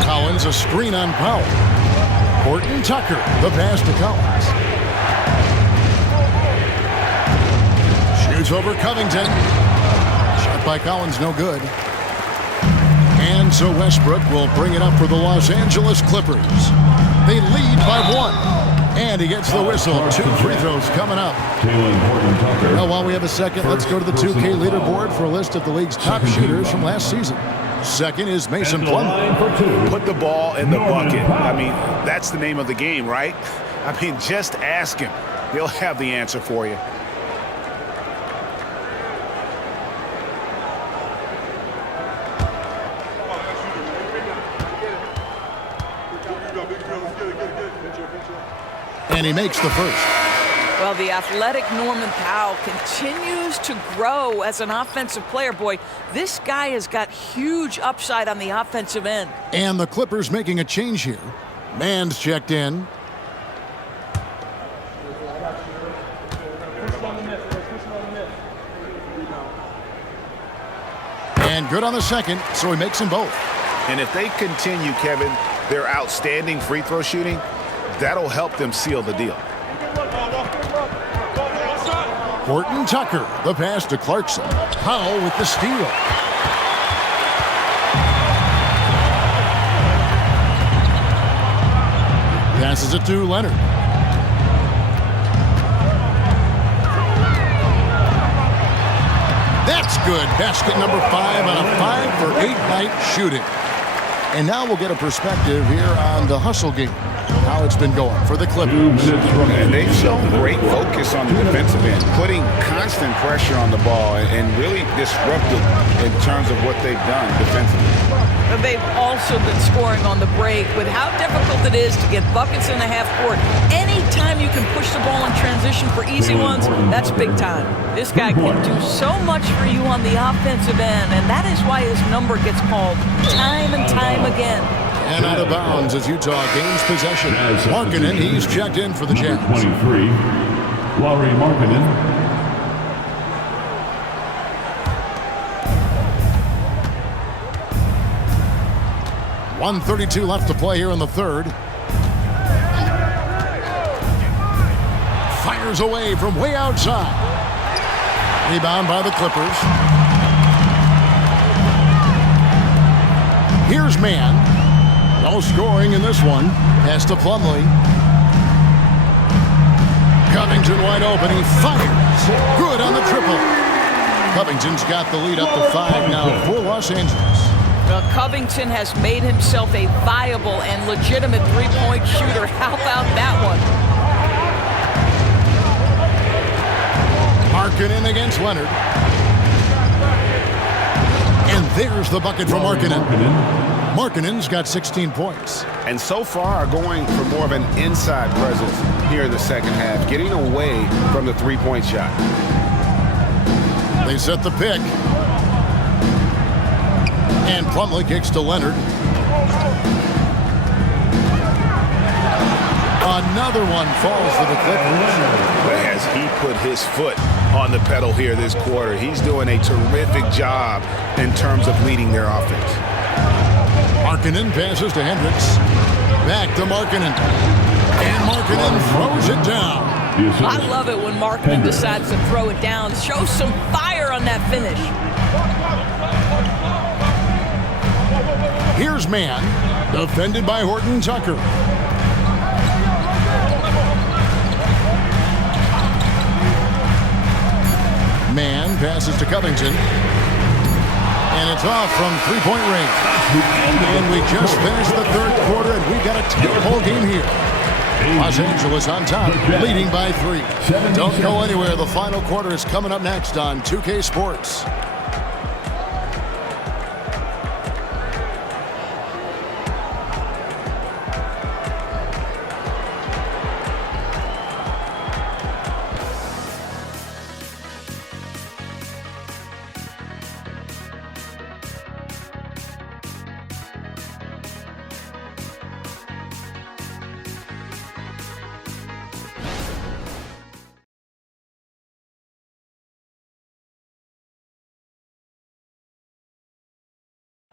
Collins a screen on Powell. Horton Tucker, the pass to Collins. Shoots over Covington. shot by Collins, no good. And so Westbrook will bring it up for the Los Angeles Clippers. They lead by 1. And he gets the whistle. 2 free throws coming up. Now, while we have a second, let's go to the 2K leaderboard for a list of the league's top shooters from last season. Second is Mason Plumlee. Put the ball in the bucket. I mean, that's the name of the game, right? I mean, just ask him. He'll have the answer for you. And he makes the first. Well, the athletic Norman Powell continues to grow as an offensive player. Boy, this guy has got huge upside on the offensive end. And the Clippers making a change here. Mann's checked in. And good on the second, so he makes them both. And if they continue, Kevin, their outstanding free throw shooting, that'll help them seal the deal. Horton Tucker, the pass to Clarkson. Powell with the steal. Passes it to Leonard. That's good. Basket number 5 on a 5 for 8 night shooting. And now we'll get a perspective here on the hustle game. How it's been going for the Clippers. And they've shown great focus on the defensive end, putting constant pressure on the ball and really disruptive in terms of what they've done defensively. But they've also been scoring on the break with how difficult it is to get buckets in the half court. Anytime you can push the ball in transition for easy ones, that's big time. This guy can do so much for you on the offensive end, and that is why his number gets called time and time again. And out of bounds as Utah gains possession. Markkanen, he's checked in for the Jazz. 23, Lauri Markkanen. 1:32 left to play here in the third. Fires away from way outside. Rebound by the Clippers. Here's Mann. No scoring in this one. Pass to Plumlee. Covington wide open. He fires. Good on the triple. Covington's got the lead up to 5 now for Los Angeles. Well, Covington has made himself a viable and legitimate three-point shooter. How about that one? Markkanen against Leonard. And there's the bucket for Markkanen. Markkanen's got 16 points. And so far are going for more of an inside presence here in the second half, getting away from the three-point shot. They set the pick. And Plumlee kicks to Leonard. Another one falls for the Clippers. But as he put his foot on the pedal here this quarter, he's doing a terrific job in terms of leading their offense. Markkanen passes to Hendricks. Back to Markkanen. And Markkanen throws it down. I love it when Markkanen decides to throw it down. Show some fire on that finish. Here's Mann, defended by Horton Tucker. Mann passes to Covington. And it's off from three-point range. And we just finished the third quarter, and we've got a tight-ball game here. Los Angeles on top, leading by 3. Don't go anywhere. The final quarter is coming up next on 2K Sports.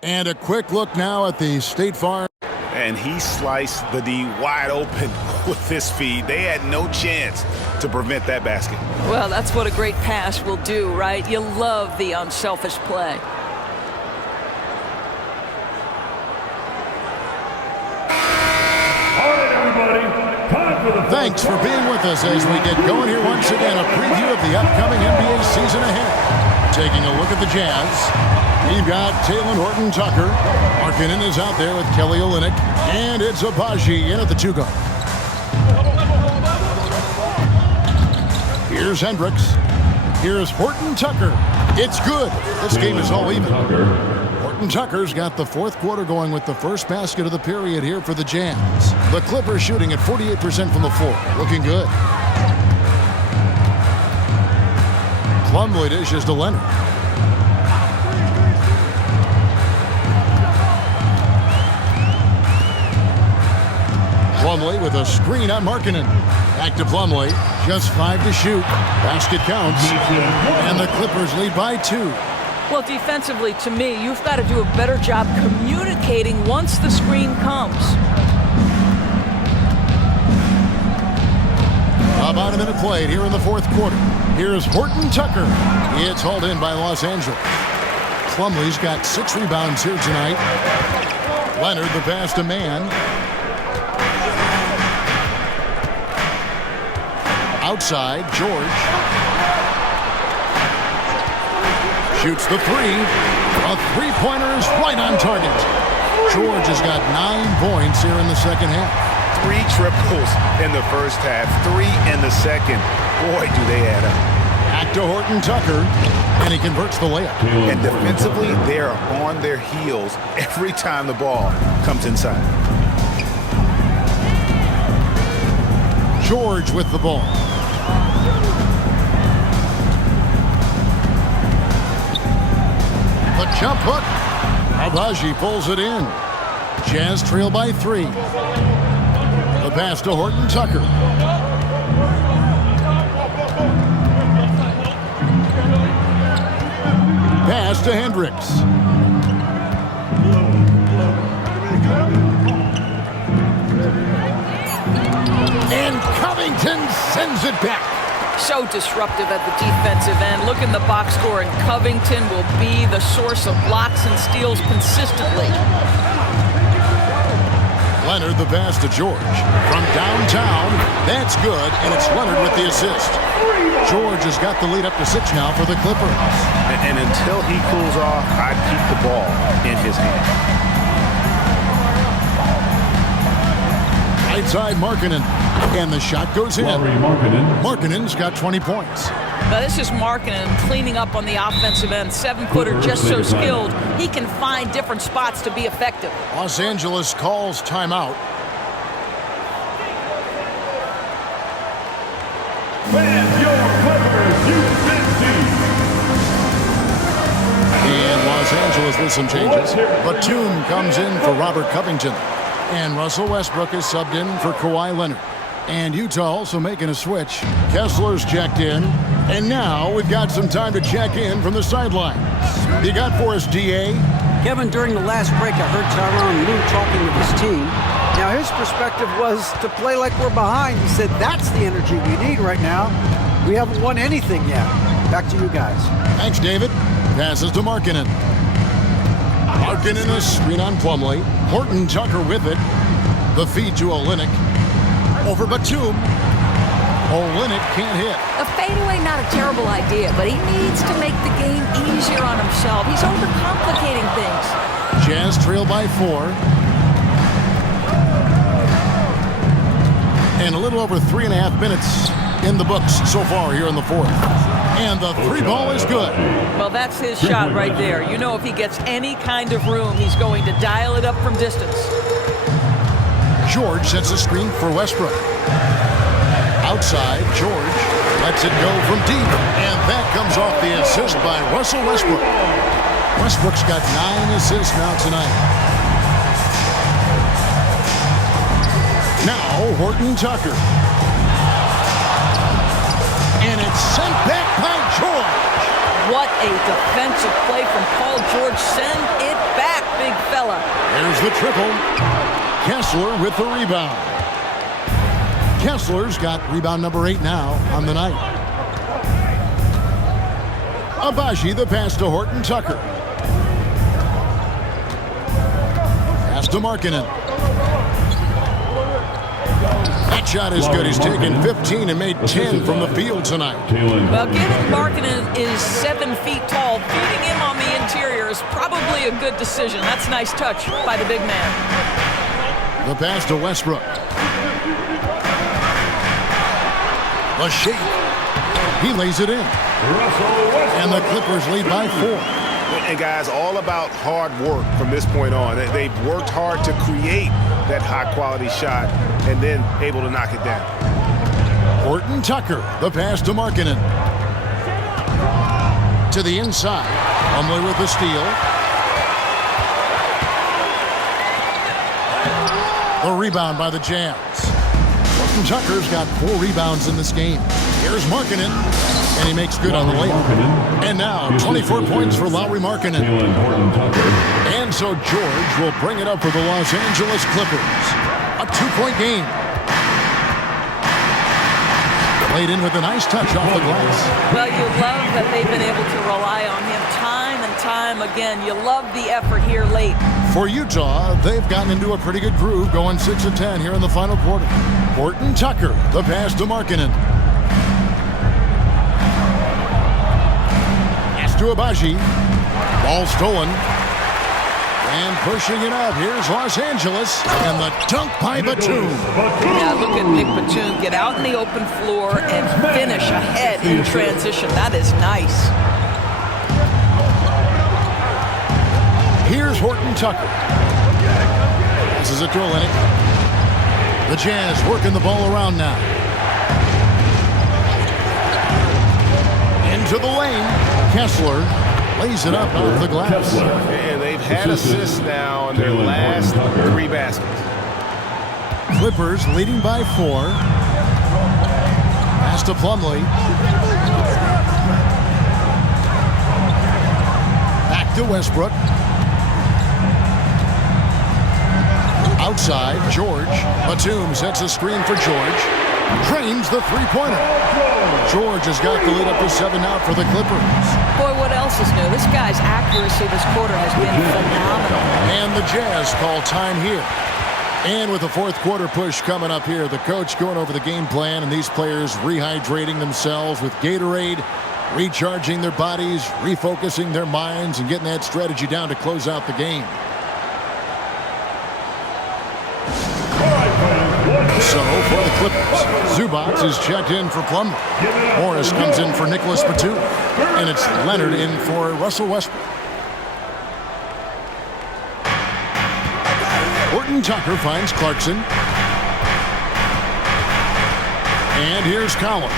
And a quick look now at the State Farm. And he sliced the D wide open. With this speed, they had no chance to prevent that basket. Well, that's what a great pass will do, right? You love the unselfish play. All right, everybody. Time for the Thanks for being with us as we get going here once again. A preview of the upcoming NBA season ahead. Taking a look at the Jazz. We've got Talen Horton-Tucker. Markkanen is out there with Kelly Olynyk. And it's Agbaji in at the 2-guard. Here's Hendricks. Here's Horton-Tucker. It's good. This game is all even. Horton-Tucker's got the fourth quarter going with the first basket of the period here for the Jazz. The Clippers shooting at 48% from the floor. Looking good. Plumlee dishes to Leonard. Plumlee with a screen on Markkanen. Back to Plumlee. Just 5 to shoot. Basket counts. And the Clippers lead by 2. Well, defensively, to me, you've got to do a better job communicating once the screen comes. About a minute played here in the fourth quarter. Here's Horton-Tucker. It's hauled in by Los Angeles. Plumlee's got 6 rebounds here tonight. Leonard the pass to Mann. Outside, George. Shoots the 3. A three-pointer is right on target. George has got 9 points here in the second half. 3 triples in the first half, 3 in the second. Boy, do they add up. Back to Horton-Tucker, and he converts the layup. And defensively, they are on their heels every time the ball comes inside. George with the ball. The jump hook. Agbaji pulls it in. Jazz trail by 3. The pass to Horton-Tucker. Pass to Hendricks. And Covington sends it back. So disruptive at the defensive end. Look in the box score, and Covington will be the source of blocks and steals consistently. Leonard the pass to George. From downtown, that's good, and it's Leonard with the assist. George has got the lead up to 6 now for the Clippers. And until he cools off, I'd keep the ball in his hand. Right side, Markkanen. And the shot goes in. Markkanen's got 20 points. Now this is Markkanen cleaning up on the offensive end. 7-footer, just so skilled. He can find different spots to be effective. Los Angeles calls timeout. And Los Angeles with some changes. Batum comes in for Robert Covington. And Russell Westbrook is subbed in for Kawhi Leonard. And Utah also making a switch. Kessler's checked in. And now we've got some time to check in from the sidelines. You got for us, D.A.? Kevin, during the last break, I heard Tyronn Lue talking with his team. Now, his perspective was to play like we're behind. He said that's the energy we need right now. We haven't won anything yet. Back to you guys. Thanks, David. Passes to Markkanen. Markkanen a screen on Plumlee. Horton-Tucker with it. The feed to Olynyk. Over Batum. Olynyk can't hit. A fadeaway, not a terrible idea, but he needs to make the game easier on himself. He's overcomplicating things. Jazz trail by 4. And a little over 3.5 minutes in the books so far here in the fourth. And the 3-ball is good. Well, that's his shot right there. You know, if he gets any kind of room, he's going to dial it up from distance. George sets a screen for Westbrook. Outside, George lets it go from deep. And that comes off the assist by Russell Westbrook. Westbrook's got 9 assists now tonight. Now, Horton-Tucker. And it's sent back by George. What a defensive play from Paul George. Send it back, big fella. There's the triple. Kessler with the rebound. Kessler's got rebound number 8 now on the night. Abaji, the pass to Horton Tucker. Pass to Markkanen. That shot is good. He's taken 15 and made 10 from the field tonight. Well, given Markkanen is 7 feet tall, feeding him on the interior is probably a good decision. That's a nice touch by the big man. The pass to Westbrook. The shake. He lays it in. And the Clippers lead by 4. And guys, all about hard work from this point on. They've worked hard to create that high-quality shot and then able to knock it down. Horton Tucker, the pass to Markkanen. To the inside. Plumlee with the steal. The rebound by the Jazz. Horton Tucker's got 4 rebounds in this game. Here's Markkanen, and he makes good on the layup. And now, 24 points for Lauri Markkanen. And so George will bring it up for the Los Angeles Clippers. A 2-point game. Played in with a nice touch off the glass. Well, you love that they've been able to rely on him time and time again. You love the effort here late. For Utah, they've gotten into a pretty good groove, going 6 of 10 here in the final quarter. Horton Tucker, the pass to Markkanen. Pass to Abaji. Ball stolen. And pushing it up, here's Los Angeles, and the dunk by Batum. Now look at Nick Batum get out in the open floor and finish ahead in transition. That is nice. Here's Horton Tucker. This is a drill in it. The Jazz working the ball around now. Into the lane. Kessler lays it up off the glass. And they've had assists now in their last 3 baskets. Clippers leading by 4. Pass to Plumlee. Back to Westbrook. Outside, George. Batum sets a screen for George. Drains the 3-pointer. George has got the lead up to 7 now for the Clippers. Boy, what else is new? This guy's accuracy this quarter has been phenomenal. And the Jazz call time here. And with the 4th quarter push coming up here, the coach going over the game plan and these players rehydrating themselves with Gatorade, recharging their bodies, refocusing their minds, and getting that strategy down to close out the game. So for the Clippers, Zubac is checked in for Plumlee. Morris comes in for Nicholas Batum. And it's Leonard in for Russell Westbrook. Horton Tucker finds Clarkson. And here's Collins.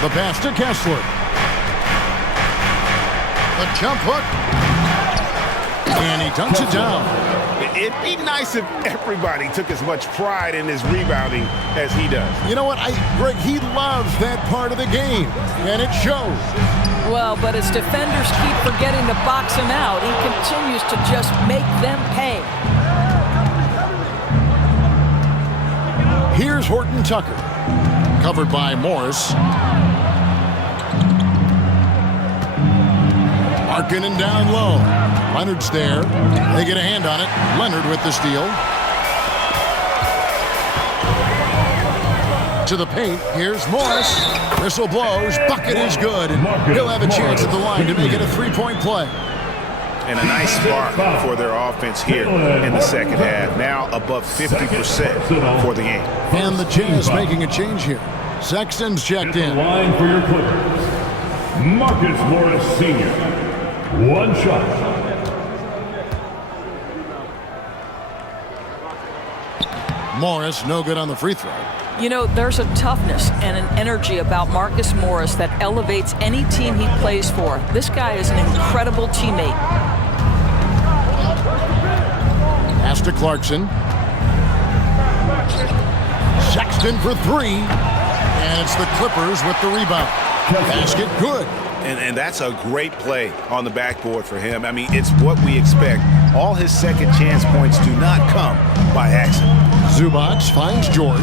The pass to Kessler. The jump hook. And he dunks it down. It'd be nice if everybody took as much pride in his rebounding as he does. You know what, Greg, he loves that part of the game, and it shows. Well, but as defenders keep forgetting to box him out, he continues to just make them pay. Here's Horton Tucker, covered by Morris. Markkanen down low. Leonard's there. They get a hand on it. Leonard with the steal. To the paint. Here's Morris. Whistle blows. Bucket is good. And he'll have a chance at the line to make it a 3-point play. And a nice spark for their offense here in the second half. Now above 50% for the game. And the Jazz making a change here. Sexton's checked in. Line for your Clippers. Marcus Morris Sr. 1 shot. Morris, no good on the free throw. You know, there's a toughness and an energy about Marcus Morris that elevates any team he plays for. This guy is an incredible teammate. Pass to Clarkson. Sexton for 3. And it's the Clippers with the rebound. Basket good. And that's a great play on the backboard for him. I mean, it's what we expect. All his second chance points do not come by accident. Zubac finds George.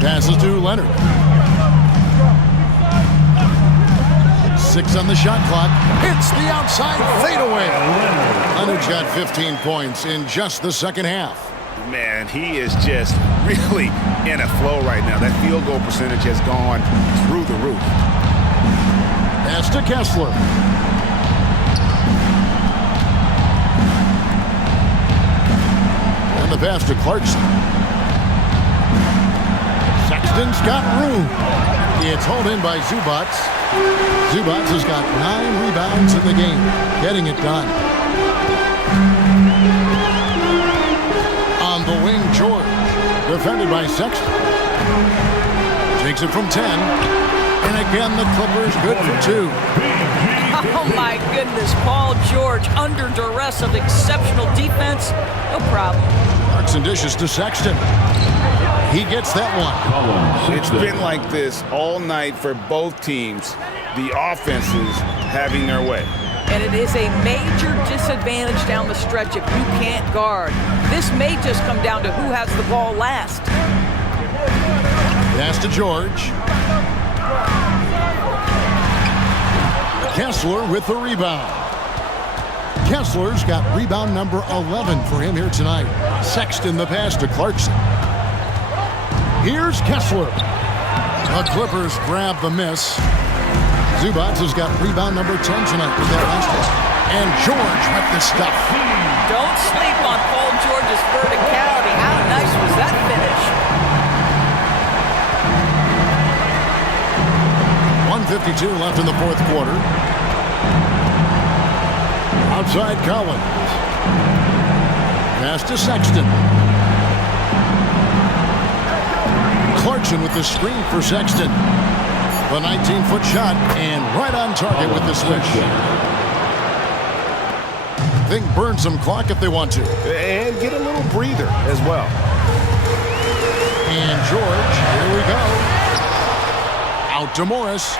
Passes to Leonard. 6 on the shot clock. Hits the outside fadeaway. Leonard's got 15 points in just the second half. Man, he is just really in a flow right now. That field goal percentage has gone through the roof. Pass to Kessler. And the pass to Clarkson. Sexton's got room. It's hauled in by Zubac. Zubac has got 9 rebounds in the game, getting it done. On the wing, George, defended by Sexton. Takes it from 10. And again, the Clippers good for 2. Oh, my goodness. Paul George under duress of exceptional defense. No problem. Clarkson dishes to Sexton. He gets that one. It's been like this all night for both teams. The offenses having their way. And it is a major disadvantage down the stretch if you can't guard. This may just come down to who has the ball last. Pass to George. Kessler with the rebound. Kessler's got rebound number 11 for him here tonight. Sexton the pass to Clarkson. Here's Kessler. The Clippers grab the miss. Zubac has got rebound number 10 tonight with that last one. And George with the stuff. Don't sleep on Paul George's verticality. How nice was that finish? 1:52 left in the fourth quarter. Outside Collins. Pass to Sexton. Clarkson with the screen for Sexton. The 19-foot shot, and right on target with the switch. Think burn some clock if they want to. And get a little breather as well. And George, here we go. Out to Morris.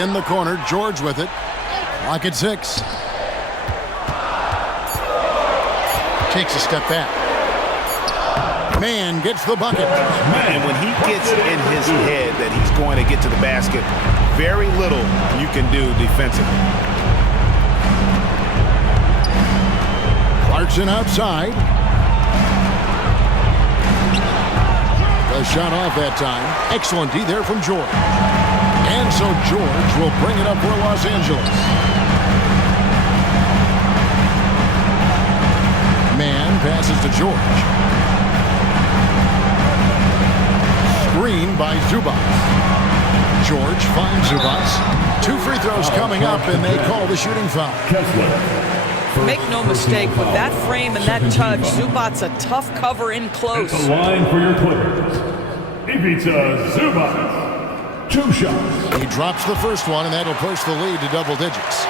In the corner, George with it. Clock at 6. Takes a step back. Man gets the bucket. And when he gets in his head that he's going to get to the basket, very little you can do defensively. Clarkson outside. The shot off that time. Excellent D there from George. And so George will bring it up for Los Angeles. Man passes to George. Screen by Zubac. George finds Zubac. 2 free throws coming up, and they call the shooting foul. Make no mistake, with that frame and that touch, Zubac's a tough cover in close. At the line for your Clippers, Ivica Zubac. 2 shots. He drops the first one, and that'll push the lead to double digits.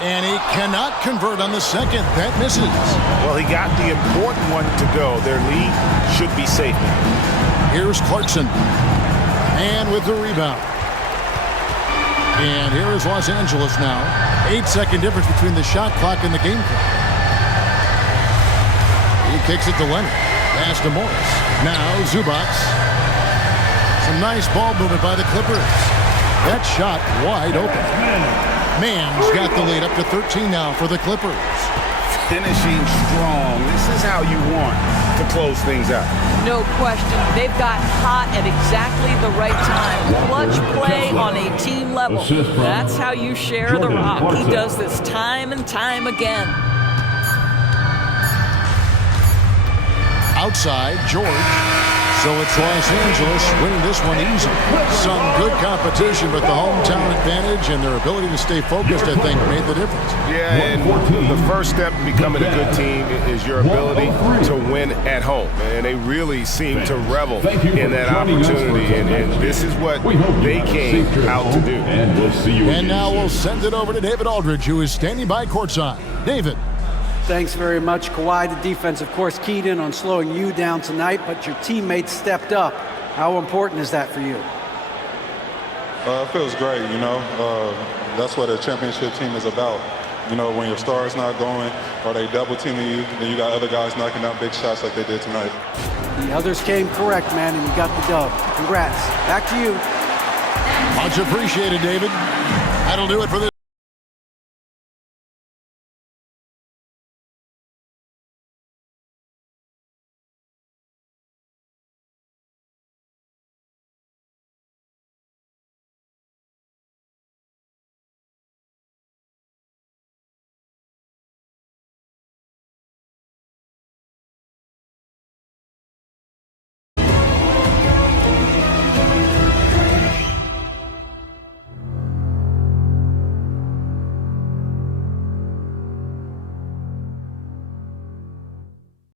And he cannot convert on the second. That misses. Well, he got the important one to go. Their lead should be safe. Here's Clarkson. And with the rebound. And here is Los Angeles now. 8-second difference between the shot clock and the game clock. He kicks it to Leonard. Pass to Morris. Now Zubac. Some nice ball movement by the Clippers. That shot wide open. Man's got the lead up to 13 now for the Clippers. Finishing strong. This is how you want to close things out. No question. They've got hot at exactly the right time. Clutch play on a team level. That's how you share the rock. He does this time and time again. Outside, George. So it's Los Angeles winning this one easy. Some good competition, but the hometown advantage and their ability to stay focused, I think, made the difference. Yeah, and the first step in becoming a good team is your ability to win at home. And they really seem to revel in that opportunity. And this is what they came out to do. And now we'll send it over to David Aldridge, who is standing by courtside. David. Thanks very much, Kawhi. The defense, of course, keyed in on slowing you down tonight, but your teammates stepped up. How important is that for you? It feels great, you know. That's what a championship team is about. You know, when your star is not going or they double teaming you, then you got other guys knocking down big shots like they did tonight. The others came correct, man, and you got the dub. Congrats. Back to you. Much appreciated, David. That'll do it for this